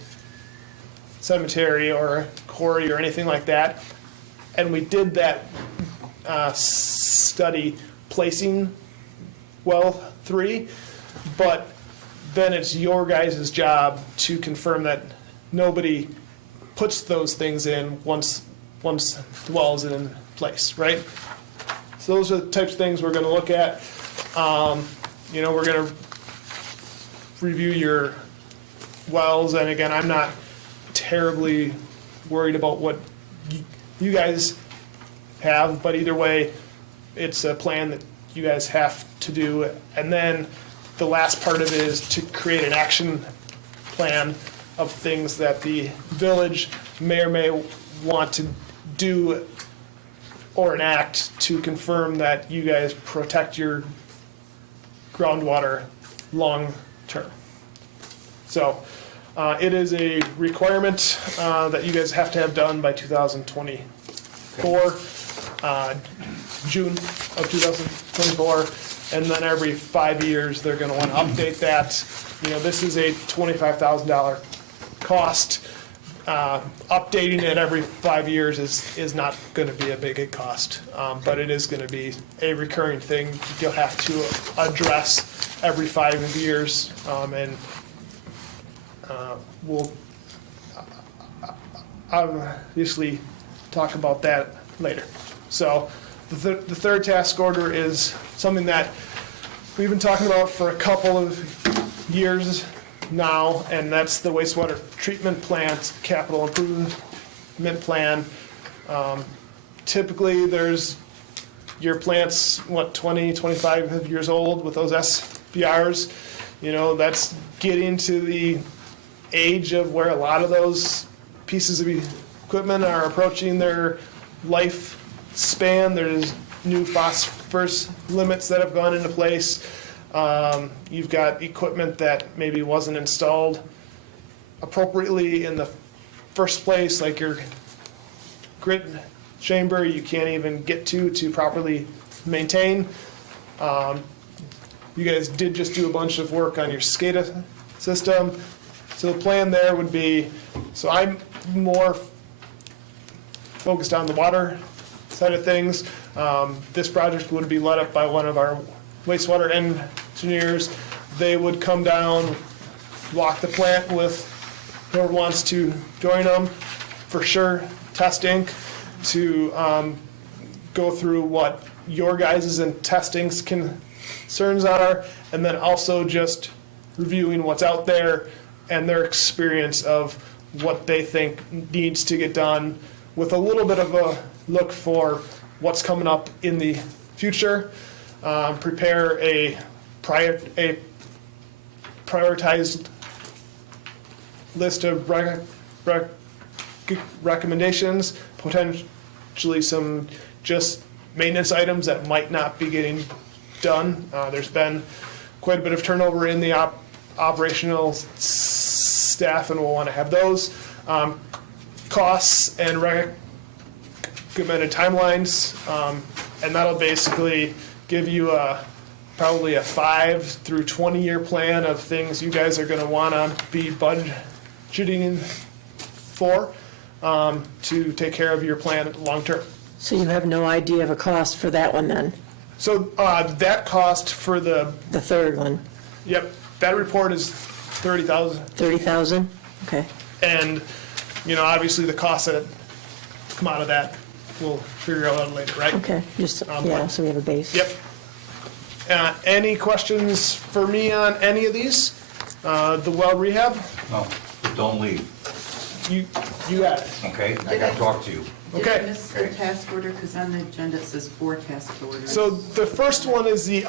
cemetery or a quarry or anything like that. And we did that study placing well 3, but then it's your guys' job to confirm that nobody puts those things in once the well is in place, right? So those are the types of things we're going to look at. We're going to review your wells, and again, I'm not terribly worried about what you guys have, but either way, it's a plan that you guys have to do. And then the last part of it is to create an action plan of things that the village may or may want to do or enact to confirm that you guys protect your groundwater long term. So it is a requirement that you guys have to have done by 2024, June of 2024, and then every 5 years they're going to want to update that. This is a $25,000 cost. Updating it every 5 years is not going to be a big cost, but it is going to be a recurring thing you'll have to address every 5 years, and we'll obviously talk about that later. So the third task order is something that we've been talking about for a couple of years now, and that's the wastewater treatment plant capital improvement plan. typically your plant's, 20, 25 years old with those SBRs. You know, that's getting to the age of where a lot of those pieces of equipment are approaching their lifespan. There's new phosphorus limits that have gone into place. You've got equipment that maybe wasn't installed appropriately in the first place, like your grit chamber, you can't even get to properly maintain. You guys did just do a bunch of work on your SCADA system. So the plan there would be, so I'm more focused on the water side of things. This project would be led up by one of our wastewater engineers. They would come down, walk the plant with whoever wants to join them, for sure, testing, to go through what your guys' and testing's concerns are, and then also just reviewing what's out there and their experience of what they think needs to get done, with a little bit of a look for what's coming up in the future. Prepare a prioritized list of recommendations, potentially some just maintenance items that might not be getting done. There's been quite a bit of turnover in the operational staff, and we'll want to have those. Costs and recommended timelines, and that'll basically give you probably a 5 through 20 year plan of things you guys are going to want to be budgeting for to take care of your plan long term. So you have no idea of a cost for that one then? So that cost for the, The third one, yep, that report is 30,000. 30,000? Okay. And, you know, obviously the costs that come out of that, we'll figure out later, right? Okay, just, yeah, so we have a base. Yep. Any questions for me on any of these? The well rehab, No, don't leave, you got it, okay? I gotta talk to you. Did I okay. miss the task order? Because on the agenda it says 4 task orders. So the first one is the,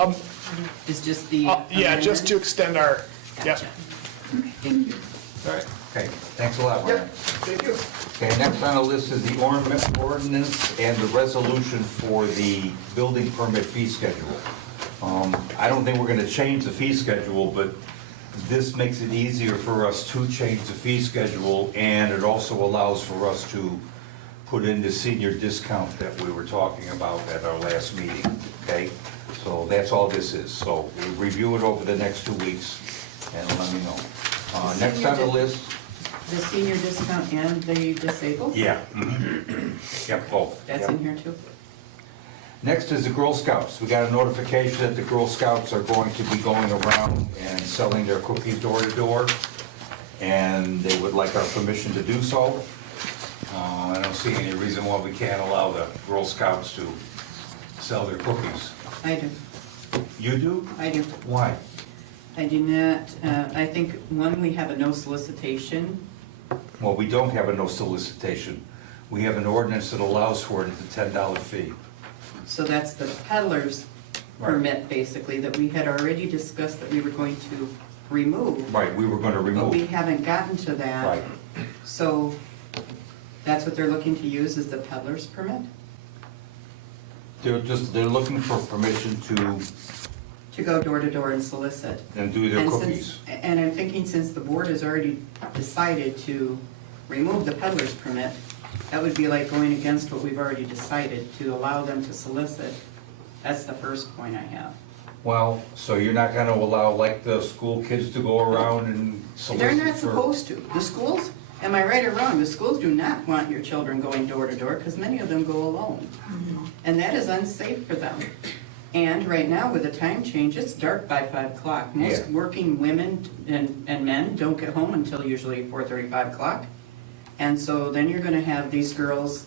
It's just the. yeah, just to amendment? extend our, yeah. Gotcha. Okay, thank you. All right. Okay, thanks a lot, Ryan. Yep, thank you. Okay, next on the list is the ordinance and the resolution for the building permit fee schedule. I don't think we're gonna change the fee schedule, but this makes it easier for us to change the fee schedule, and it also allows for us to put in the senior discount that we were talking about at our last meeting, okay? So that's all this is. So we'll review it over the next 2 weeks and let me know. Next on the list, The senior discount and the disabled? yeah. Yep, both. That's Yep. in here too? Next is the Girl Scouts. We got a notification that the Girl Scouts are going to be going around and selling their cookies door to door, and they would like our permission to do so. I don't see any reason why we can't allow the Girl Scouts to sell their cookies. I do, You do? I do. Why? I do not, I think, one, we have a no solicitation. Well, we don't have a no solicitation. We have an ordinance that allows for it at a $10 fee. So that's the peddler's Right. permit, basically, that we had already discussed that we were going to remove. Right, we were gonna But we remove. haven't gotten to that. Right. So that's what they're looking to use, is the peddler's permit? They're looking for permission To go door to door and solicit. and do their And cookies. And I'm thinking, since the board has already decided to remove the peddler's permit, that would be like going against what we've already decided, to allow them to solicit. That's the first point I have. Well, so you're not gonna allow like the school kids to go around and solicit They're not for- supposed to. The schools, am I right or wrong, the schools do not want your children going door to door, because many of them go alone. And that is unsafe for them. And right now, with the time change, it's dark by 5 o'clock. Most Yeah. working women and men don't get home until usually 4:30, 5 o'clock. And so then you're gonna have these girls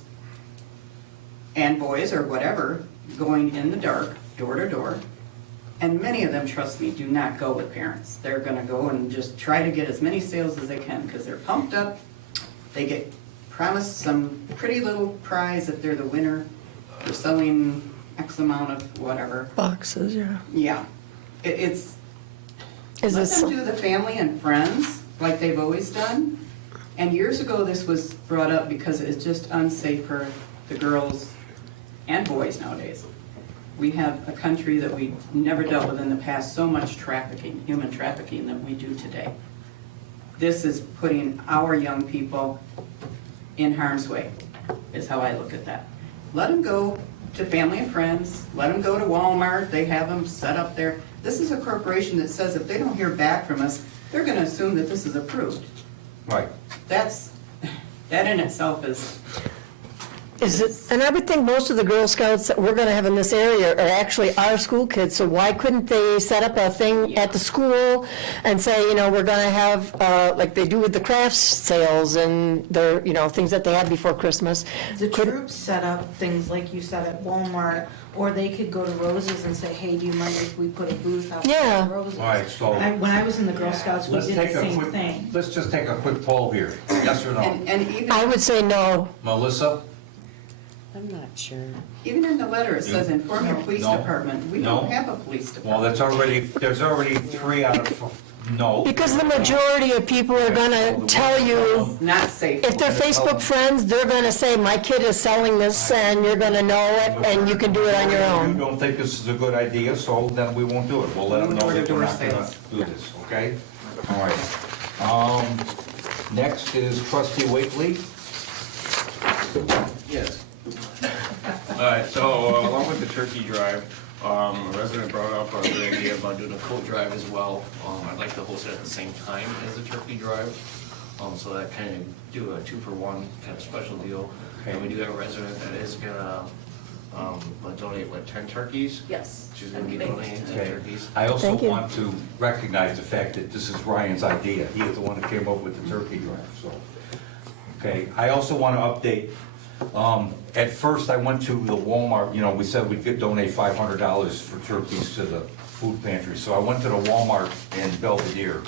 and boys or whatever going in the dark, door to door. And many of them, trust me, do not go with parents. They're gonna go and just try to get as many sales as they can, because they're pumped up. They get promised some pretty little prize if they're the winner, for selling X amount of whatever. Boxes, yeah. Yeah. It's, Is let this, them do the family and friends like they've always done. And years ago, this was brought up because it's just unsafe for the girls and boys nowadays. We have a country that we never dealt with in the past, so much trafficking, human trafficking that we do today. This is putting our young people in harm's way, is how I look at that. Let them go to family and friends, let them go to Walmart, they have them set up there. This is a corporation that says if they don't hear back from us, they're gonna assume that this is approved. Right. That in itself is, it, and I would think most of the Girl Scouts that we're gonna have in this area are actually our school kids, so why couldn't they set up a thing at the school and say, you know, we're gonna have, like they do with the crafts sales and the, you know, things that they had before Christmas. The Could- troops set up things like you said at Walmart, or they could go to Roses and say, hey, do you mind if we put a booth out Yeah. at Roses? All right, so When I was in the Girl Scouts, we let's did the take a same quick, thing. let's just take a quick poll here. Yes or no? and even. I would say no. Melissa? I'm not sure. Even in the letter, it says inform your police No. department. We No. don't have a police Well, department. there's already 3 out of, no. Because the majority of people are gonna tell you, Not safe. if they're Facebook friends, they're gonna say, my kid is selling this, and you're gonna know it, and you can do it on your You own. don't think this is a good idea, so then we won't do it. We'll let them know that we're Door-to-door not gonna sales. do this, okay? All right. Next is trustee Wakely. Yes. All right, so along with the turkey drive, a resident brought up a good idea about doing a coat drive as well. I'd like to host it at the same time as the turkey drive, so that kind of do a 2-for-1 kind of special deal. And we do have a resident that is gonna donate, 10 turkeys? Yes. She's gonna be donating 10 Okay. turkeys. I also Thank you. want to recognize the fact that this is Ryan's idea. He is the one that came up with the turkey drive, so. Okay, I also want to update, at first I went to the Walmart, you know, we said we could donate $500 for turkeys to the food pantry. So I went to the Walmart in Belvedere,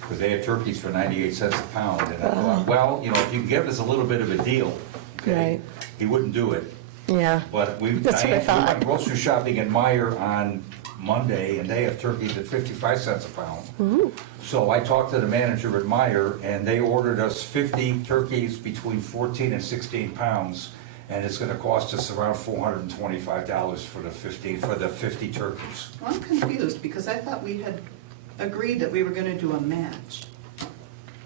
because they had turkeys for 98 cents a pound. And I thought, well, you know, if you can give us a little bit of a deal, okay? Right. He wouldn't do it. Yeah. But we That's what I went thought. grocery shopping in Meyer on Monday, and they have turkeys at 55 cents a pound. So I talked to the manager at Meyer, and they ordered us 50 turkeys between 14 and 16 pounds, and it's gonna cost us around $425 for the 50 turkeys. Well, I'm confused because I thought we had agreed that we were gonna do a match,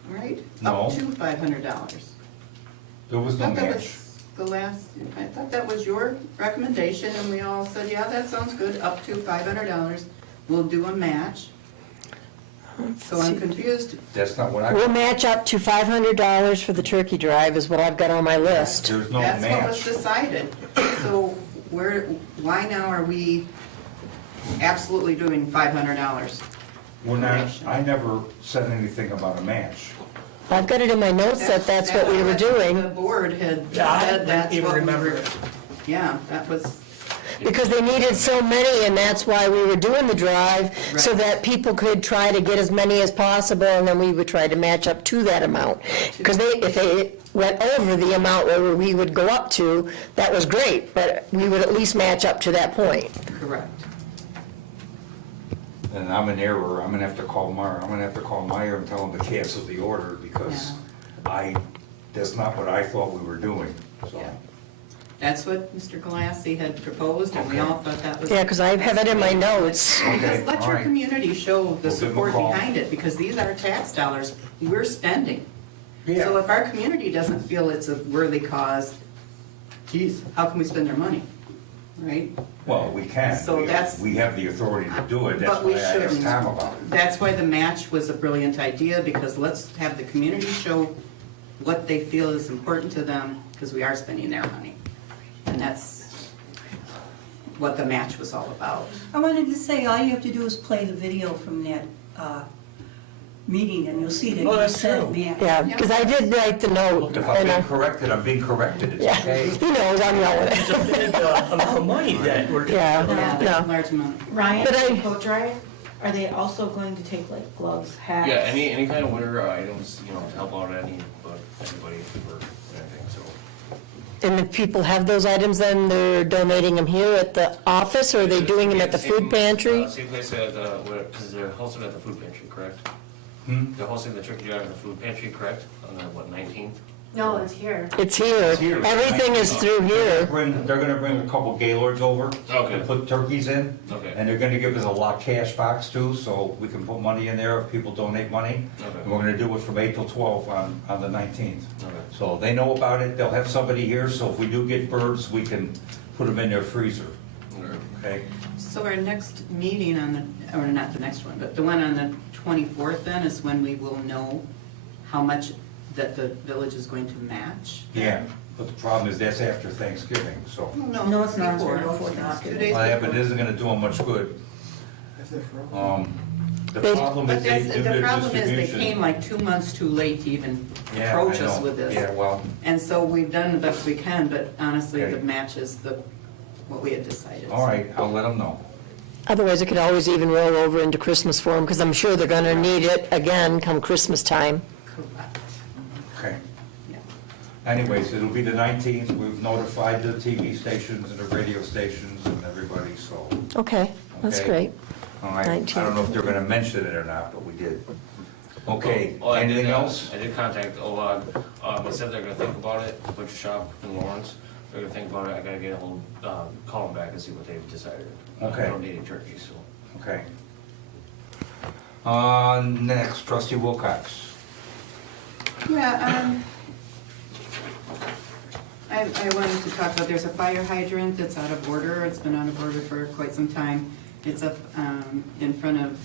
right? No. Up to $500. There was no I thought that match. was the last, I thought that was your recommendation, and we all said, yeah, that sounds good, up to $500. We'll do a match. So I'm confused. That's not what I, We'll match up to $500 for the turkey drive is what I've got on my list. there's no That's what was match. decided. So why now are we absolutely doing $500? We're not, I never said anything about a match. I've got it in my notes that that's what we were The doing, board had Yeah, I said didn't that's even what we remember were. it. Yeah, that was, because they needed so many, and that's why we were doing the drive, so Right. that people could try to get as many as possible, and then we would try to match up to that amount. Because if they went over the amount where we would go up to, that was great, but we would at least match up to that point. correct. And I'm in error, I'm gonna have to call Meyer, and tell him to cancel the order, because that's not what I thought we were doing, so. Yeah. That's what Mr. Galassi had proposed, and we all thought that was. Yeah, because I have it in my notes. Okay, Because let all your right. community show the We'll give 'em a support call. behind it, because these are tax dollars we're spending. So Yeah, if our community doesn't feel it's a worthy cause, geez, how can we spend their money, right? well, we can. So that's- We have the authority to do it, that's But we why I asked shouldn't. Tom about it. That's why the match was a brilliant idea, because let's have the community show what they feel is important to them, because we are spending their money. And that's what the match was all about. I wanted to say, all you have to do is play the video from that meeting, and you'll see that Oh, you that's said true. match. Yeah, because I did write the note, If I'm and being corrected, I'm being corrected, it's yeah, okay. he knows I'm yelling It's a big amount of money that we're. Yeah. Yeah, that's a No. large amount. Ryan, But I- the coat drive, are they also going to take like gloves, hats? Yeah, any kind of winter items, to help out anybody for anything, so. And if people have those items, then they're donating them here at the office, or are they doing them at the food pantry? Same place at, because they're hosted at the food pantry, correct? They're hosting the turkey drive at the food pantry, correct? On the, what, 19th? No, it's here. It's here. here. Everything is through here. They're gonna bring a couple Gaylords over. Okay. And put turkeys in. Okay. And they're gonna give us a lot cash box too, so we can put money in there if people donate money. Okay. And we're gonna do it from 8 till 12 on the 19th. Okay. So they know about it, they'll have somebody here, so if we do get birds, we can put them in their freezer, Okay. okay? So our next meeting on the, or not the next one, but the one on the 24th then is when we will know how much that the village is going to match? Yeah, but the problem is that's after Thanksgiving, so. No, it's not. Before. No, it's not. 2 days Well, yeah, but it before. isn't gonna do them much good. The They- problem But is they do the their problem is they distribution. came like 2 months too late to even Yeah, approach I us know. with this. Yeah, well, And so we've done the best we can, but honestly, Okay. the match is what we had decided. all right, I'll let them know. Otherwise, it could always even roll over into Christmas for them, because I'm sure they're gonna need it again come Christmas time. Correct, Okay. yeah. Anyways, it'll be the 19th. We've notified the TV stations and the radio stations and everybody, so. Okay, that's Okay. great. All right, I don't know if they're gonna mention it or not, but we did. Okay, Oh, I did, anything else? I did contact OLOG, they said they're gonna think about it, butcher shop in Lawrence. They're gonna think about it, I gotta get a hold, call them back and see what they've decided. Okay. I don't need a turkey, so. Okay. Next, trustee Wilcox. Yeah, I wanted to talk about, there's a fire hydrant that's out of order, it's been out of order for quite some time. It's up in front of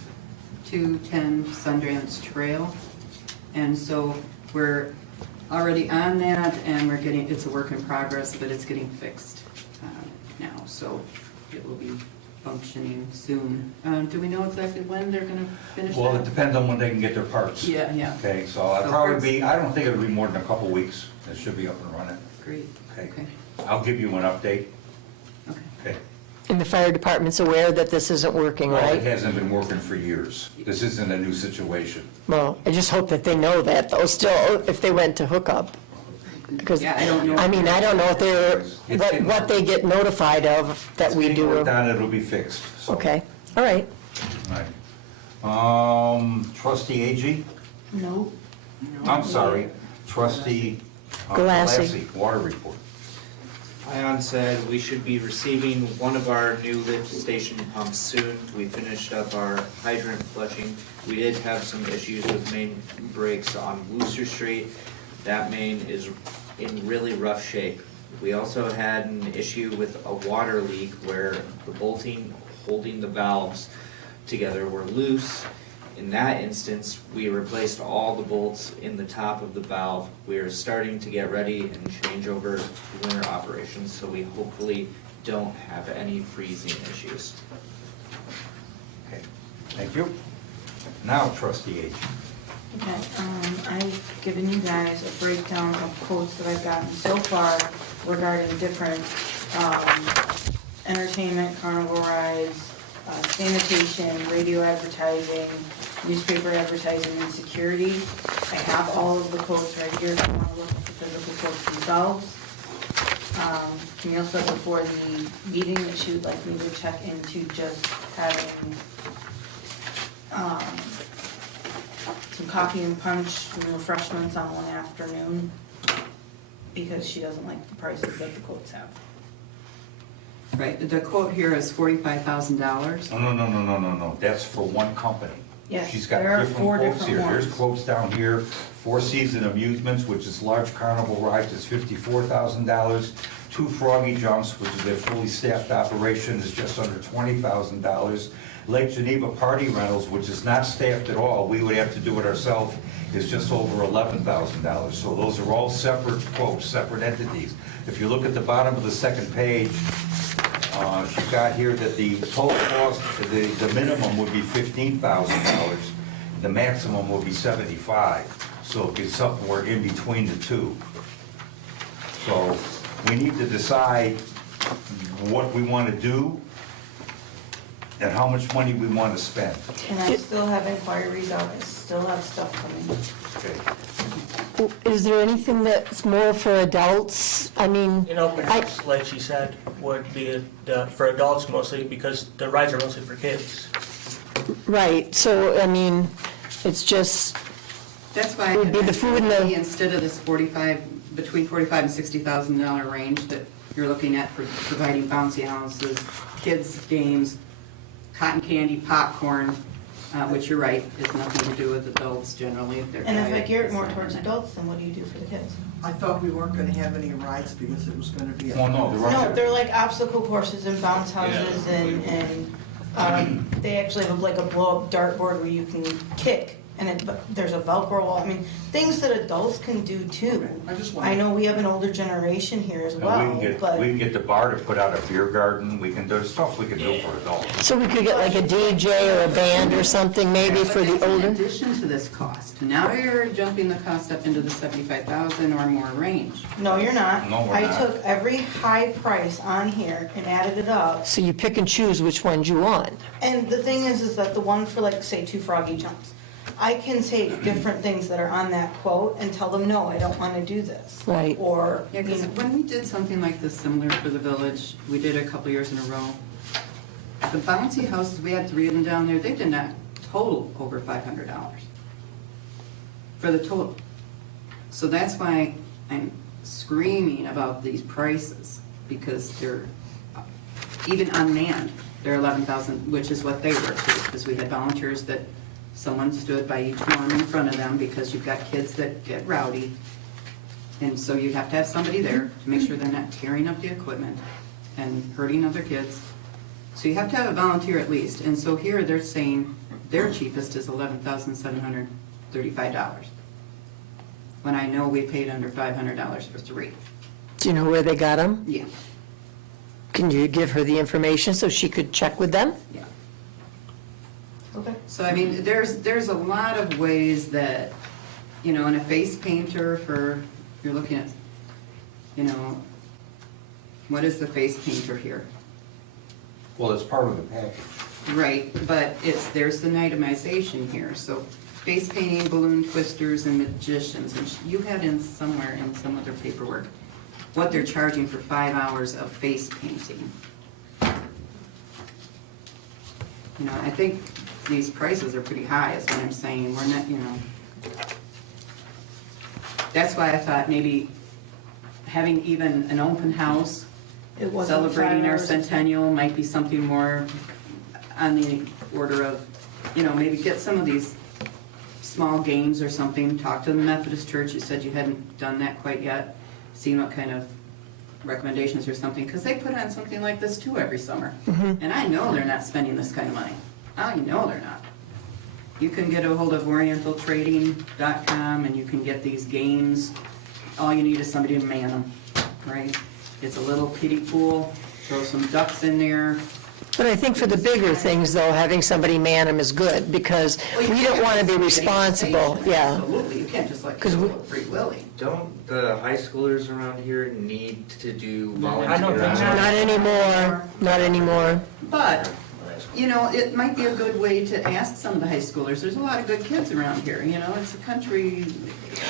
210 Sundance Trail. And so we're already on that and we're getting, it's a work in progress, but it's getting fixed now. So it will be functioning soon. Do we know exactly when they're gonna finish that? Well, it depends on when they can get their parts. Yeah, yeah, Okay, so I'll So probably parts- be, I don't think it'll be more than a couple weeks. It should be up and running. great, Okay. okay, I'll give you an update. okay. Okay. And the fire department's aware that this isn't working, Well, it right? hasn't been working for years. This isn't a new situation. Well, I just hope that they know that, though, still, if they went to hook up. Because, Yeah, I don't know. I mean, I don't know if they're, what they get notified of that we It's getting do. worked on, it'll be fixed, so. Okay, all right. All right. Trustee Agee? No. I'm sorry, trustee Galassi. Galassi, water report. Ion said we should be receiving one of our new lift station pumps soon. We finished up our hydrant flushing. We did have some issues with main breaks on Wooster Street. That main is in really rough shape. We also had an issue with a water leak where the bolting holding the valves together were loose. In that instance, we replaced all the bolts in the top of the valve. We are starting to get ready and change over to winter operations, so we hopefully don't have any freezing issues. Okay, thank you. Now, trustee Agee. Okay, I've given you guys a breakdown of quotes that I've gotten so far regarding different, entertainment, carnival rides, sanitation, radio advertising, newspaper advertising, and security. I have all of the quotes right here if you want to look at the physical quotes themselves. Camille said before the meeting that she would like me to check into just having, some coffee and punch and refreshments on one afternoon, because she doesn't like the prices that the quotes have. Right, the quote here is $45,000. No, that's for one company. Yes, She's got there are different 4 quotes different here. There's ones. quotes down here. Four Season Amusements, which is large carnival rides, is $54,000. Two Froggy Jumps, which is a fully staffed operation, is just under $20,000. Lake Geneva Party Rentals, which is not staffed at all, we would have to do it ourselves, is just over $11,000. So those are all separate quotes, separate entities. If you look at the bottom of the second page, she's got here that the total cost, the minimum would be $15,000. The maximum would be $75,000. So it's somewhere in between the two. So we need to decide what we want to do and how much money we want to spend. And I still have inquiries out, I still have stuff coming. Okay. Is there anything that's more for adults? I mean, You know, perhaps, like she said, would be for adults mostly, because the rides are mostly for kids. right, so, I mean, it's just, That's why. It would be the food and the- Instead of this 45, between 45 and $60,000 range that you're looking at for providing bouncy houses, kids' games, cotton candy, popcorn, which you're right, has nothing to do with adults generally. Their And if I diet gear it is more not towards in it. adults, then what do you do for the kids? I thought we weren't gonna have any rides because it was gonna be. Well, no, the No, they're like obstacle courses and bounce houses and, they actually have like a blow-up dartboard where you can kick and there's a Velcro wall. I mean, things that adults can do too. I just I know we have an older generation here as And well, we but. can get the bar to put out a beer garden, there's stuff we can do for adults. so we could get like a DJ or a band or something maybe for the But that's older? in addition to this cost. Now you're jumping the cost up into the 75,000 or more range. No, you're not. No, we're I not. took every high price on here and added it up. So you pick and choose which ones you want. And the thing is that the one for like, say, 2 Froggy Jumps, I can take different things that are on that quote and tell them, no, I don't want to do this. Right. Or, Yeah, because when we did something like this similar for the village, we did a couple years in a row. The bouncy houses, we had 3 of them down there, they did not total over $500 for the total. So that's why I'm screaming about these prices, because they're, even unmanned, they're 11,000, which is what they were too, because we had volunteers that someone stood by each one in front of them, because you've got kids that get rowdy. And so you have to have somebody there to make sure they're not tearing up the equipment and hurting other kids. So you have to have a volunteer at least. And so here they're saying their cheapest is $11,735. When I know we paid under $500 for 3. Do you know where they got them? Yeah, Can you give her the information so she could check with them? yeah. okay. So I mean, there's a lot of ways that, you know, and a face painter for, you're looking at, you know, what is the face painter here? Well, it's part of the package. Right, but there's an itemization here, so face painting, balloon twisters, and magicians, and you had in somewhere in some other paperwork, what they're charging for 5 hours of face painting. You know, I think these prices are pretty high, is what I'm saying, we're not, you know. That's why I thought maybe having even an open house, It wasn't celebrating 5 our hours. centennial might be something more on the order of, you know, maybe get some of these small games or something, talk to the Methodist Church, you said you hadn't done that quite yet, seen what kind of recommendations or something, because they put on something like this too every summer. And I know they're not spending this kind of money. I know they're not. You can get a hold of orientaltrading.com and you can get these games. All you need is somebody to man them, right? It's a little kiddie pool, throw some ducks in there. But I think for the bigger things, though, having somebody man them is good, because Well, you we don't can't want to be just make it responsible, station. yeah. Absolutely, you can't just like 'Cause go we- free willy. Don't the high schoolers around here need to do volunteer I don't think so. hours? Not anymore, not anymore. But, you know, it might be a good way to ask some of the high schoolers, there's a lot of good kids around here, you know, it's a country,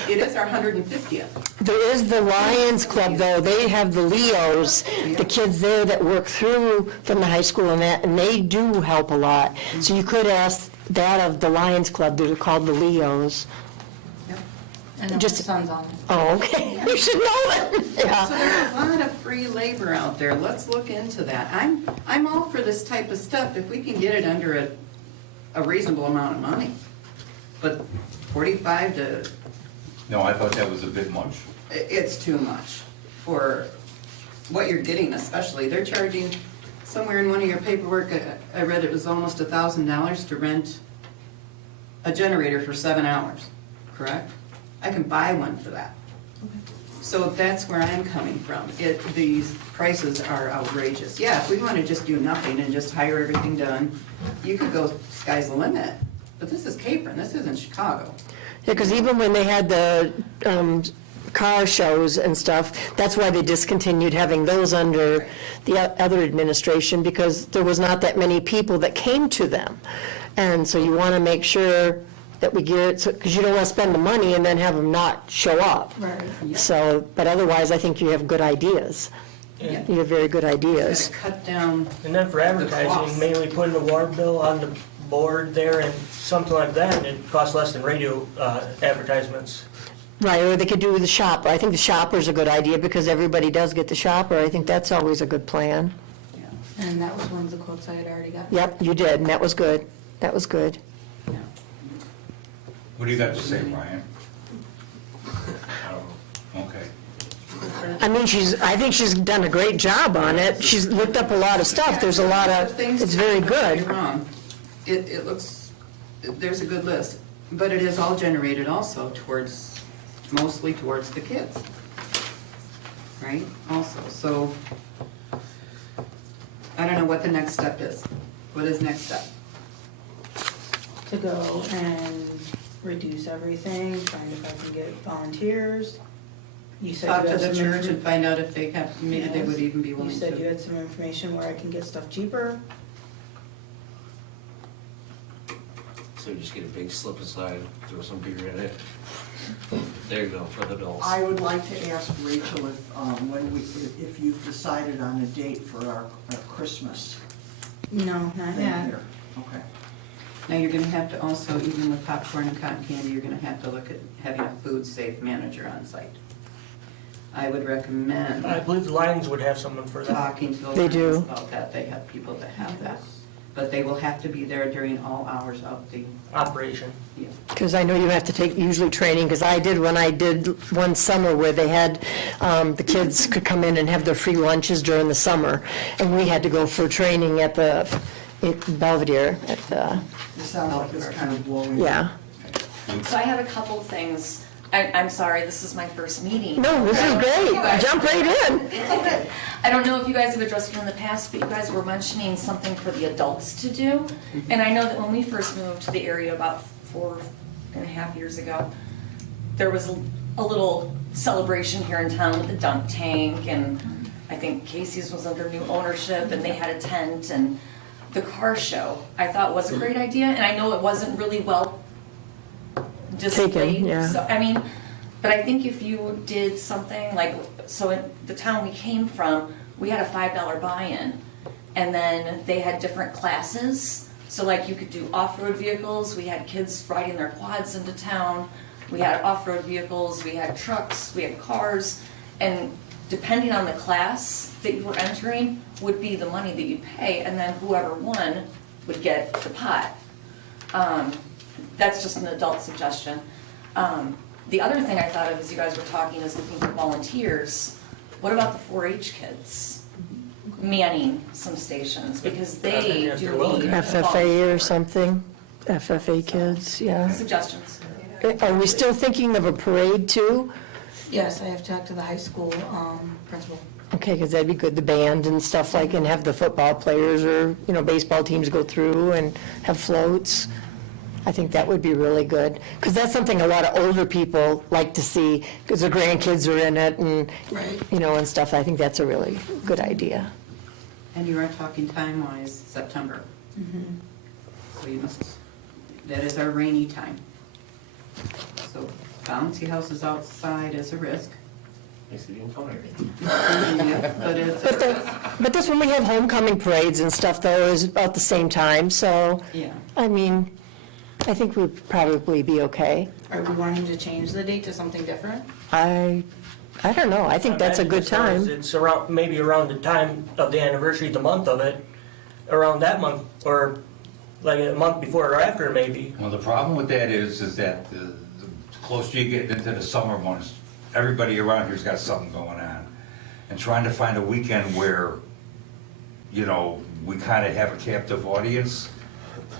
it is our 150th. There is the Lions Club, though, they have the Leos, the kids there that work through from the high school and that, and they do help a lot. So you could ask that of the Lions Club, they're called the Leos. And then Just- my son's on it. Oh, okay, you should know that, yeah. So there's a lot of free labor out there, let's look into that. I'm all for this type of stuff, if we can get it under a reasonable amount of money. But 45 to, No, I thought that was a bit much. it's too much for what you're getting especially. They're charging, somewhere in one of your paperwork, I read it was almost $1,000 to rent a generator for 7 hours, correct? I can buy one for that. So that's where I'm coming from. These prices are outrageous. Yeah, if we want to just do nothing and just hire everything done, you could go sky's the limit. But this is Capron, this isn't Chicago. Yeah, because even when they had the car shows and stuff, that's why they discontinued having those under the other administration, because there was not that many people that came to them. And so you want to make sure that we get, because you don't want to spend the money and then have them not show up. Right. So, but otherwise, I think you have good ideas. And You have very good Gotta ideas. cut down, and then for cost. advertising, mainly putting the water bill on the board there and something like that, it costs less than radio advertisements. Right, or they could do the shop. I think the shopper's a good idea because everybody does get the shopper. I think that's always a good plan. yeah, And that was one of the quotes I had already got. Yep, you did, and that was good. That was good. yeah. What do you got to say, Brian? I don't know. Okay. I mean, I think she's done a great job on it. She's looked up a lot of stuff. There's a lot of, it's very Don't good. get me wrong. It looks, there's a good list, but it is all generated also towards, mostly towards the kids. Right, also, so, I don't know what the next step is. What is next step? To go and reduce everything, find if I can get volunteers. You said Talk you to had the some church and find out if they have, maybe they would even be You willing said you to. had some information where I can get stuff cheaper. So you just get a big slip aside, throw some beer in it. There you go, for the adults. I would like to ask Rachel if you've decided on a date for our Christmas No, not thing yet. here. Okay. Now, you're gonna have to also, even with popcorn and cotton candy, you're gonna have to look at having a food safe manager on site. I would recommend I believe the Lions would have someone for that. talking to the They do. Lions about that. They have people that have that. But they will have to be there during all hours of the, Operation. yeah. Because I know you have to take usually training, because I did when I did one summer where they had, the kids could come in and have their free lunches during the summer. And we had to go for training at Belvedere, at the, It sounds like it's kind of blowing. yeah. So I have a couple things. I'm sorry, this is my first meeting. No, this is great. Jump right in. I don't know if you guys have addressed it in the past, but you guys were mentioning something for the adults to do. And I know that when we first moved to the area about 4.5 years ago, there was a little celebration here in town with the dunk tank, and I think Casey's was under new ownership, and they had a tent, and the car show, I thought was a great idea, and I know it wasn't really well displayed. yeah. So, I mean, but I think if you did something like, so in the town we came from, we had a $5 buy-in, and then they had different classes. So like you could do off-road vehicles, we had kids riding their quads into town, we had off-road vehicles, we had trucks, we had cars, and depending on the class that you were entering would be the money that you'd pay, and then whoever won would get the pot. That's just an adult suggestion. The other thing I thought of as you guys were talking is looking for volunteers. What about the 4-H kids manning some stations? Because they Yeah, do they're willing. need FFA or something, FFA kids, yeah. suggestions. Are we still thinking of a parade too? Yes, I have talked to the high school principal. Okay, because that'd be good, the band and stuff like, and have the football players or, baseball teams go through and have floats. I think that would be really good, because that's something a lot of older people like to see, because their grandkids are in it and, Right. and stuff. I think that's a really good idea. And you are talking time-wise, September. So you must, that is our rainy time. So bouncy houses outside is a risk. Makes it even funnier. Yeah, but it's a risk. But this one, we have homecoming parades and stuff, though, is about the same time, so, Yeah. I mean, I think we'd probably be okay. Are we wanting to change the date to something different? I don't know, I think that's a good As far as time. It's around, maybe around the time of the anniversary, the month of it, around that month, or like a month before or after maybe. Well, the problem with that is that the closer you get into the summer months, everybody around here's got something going on. And trying to find a weekend where, we kind of have a captive audience,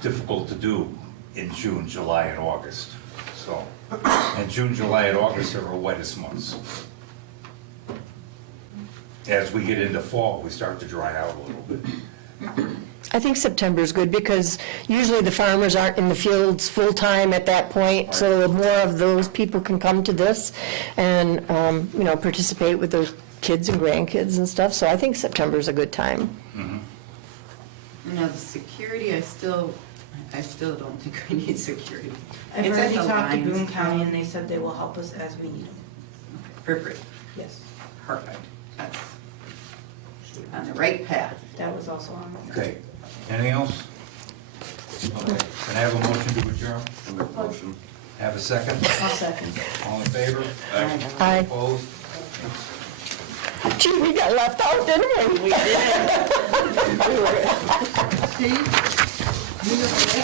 difficult to do in June, July, and August. So, and June, July, and August are our wettest months. As we get into fall, we start to dry out a little bit. I think September's good, because usually the farmers aren't in the fields full-time at that point, so more of those people can come to this and, participate with their kids and grandkids and stuff, so I think September's a good time. Now, the security, I still I still don't think we need security. I've It's at already the talked to Lions Boone County Club. and they said they will help us as we need them. For free, Yes, perfect, that's on the right path. that was also on my. Okay, anything else? Okay, can I have a motion to adjourn? I'll make a motion. Have a second? I'll second. All in favor? Aye. Opposed? Gee, we got left out, didn't we? We did. Steve, you never asked me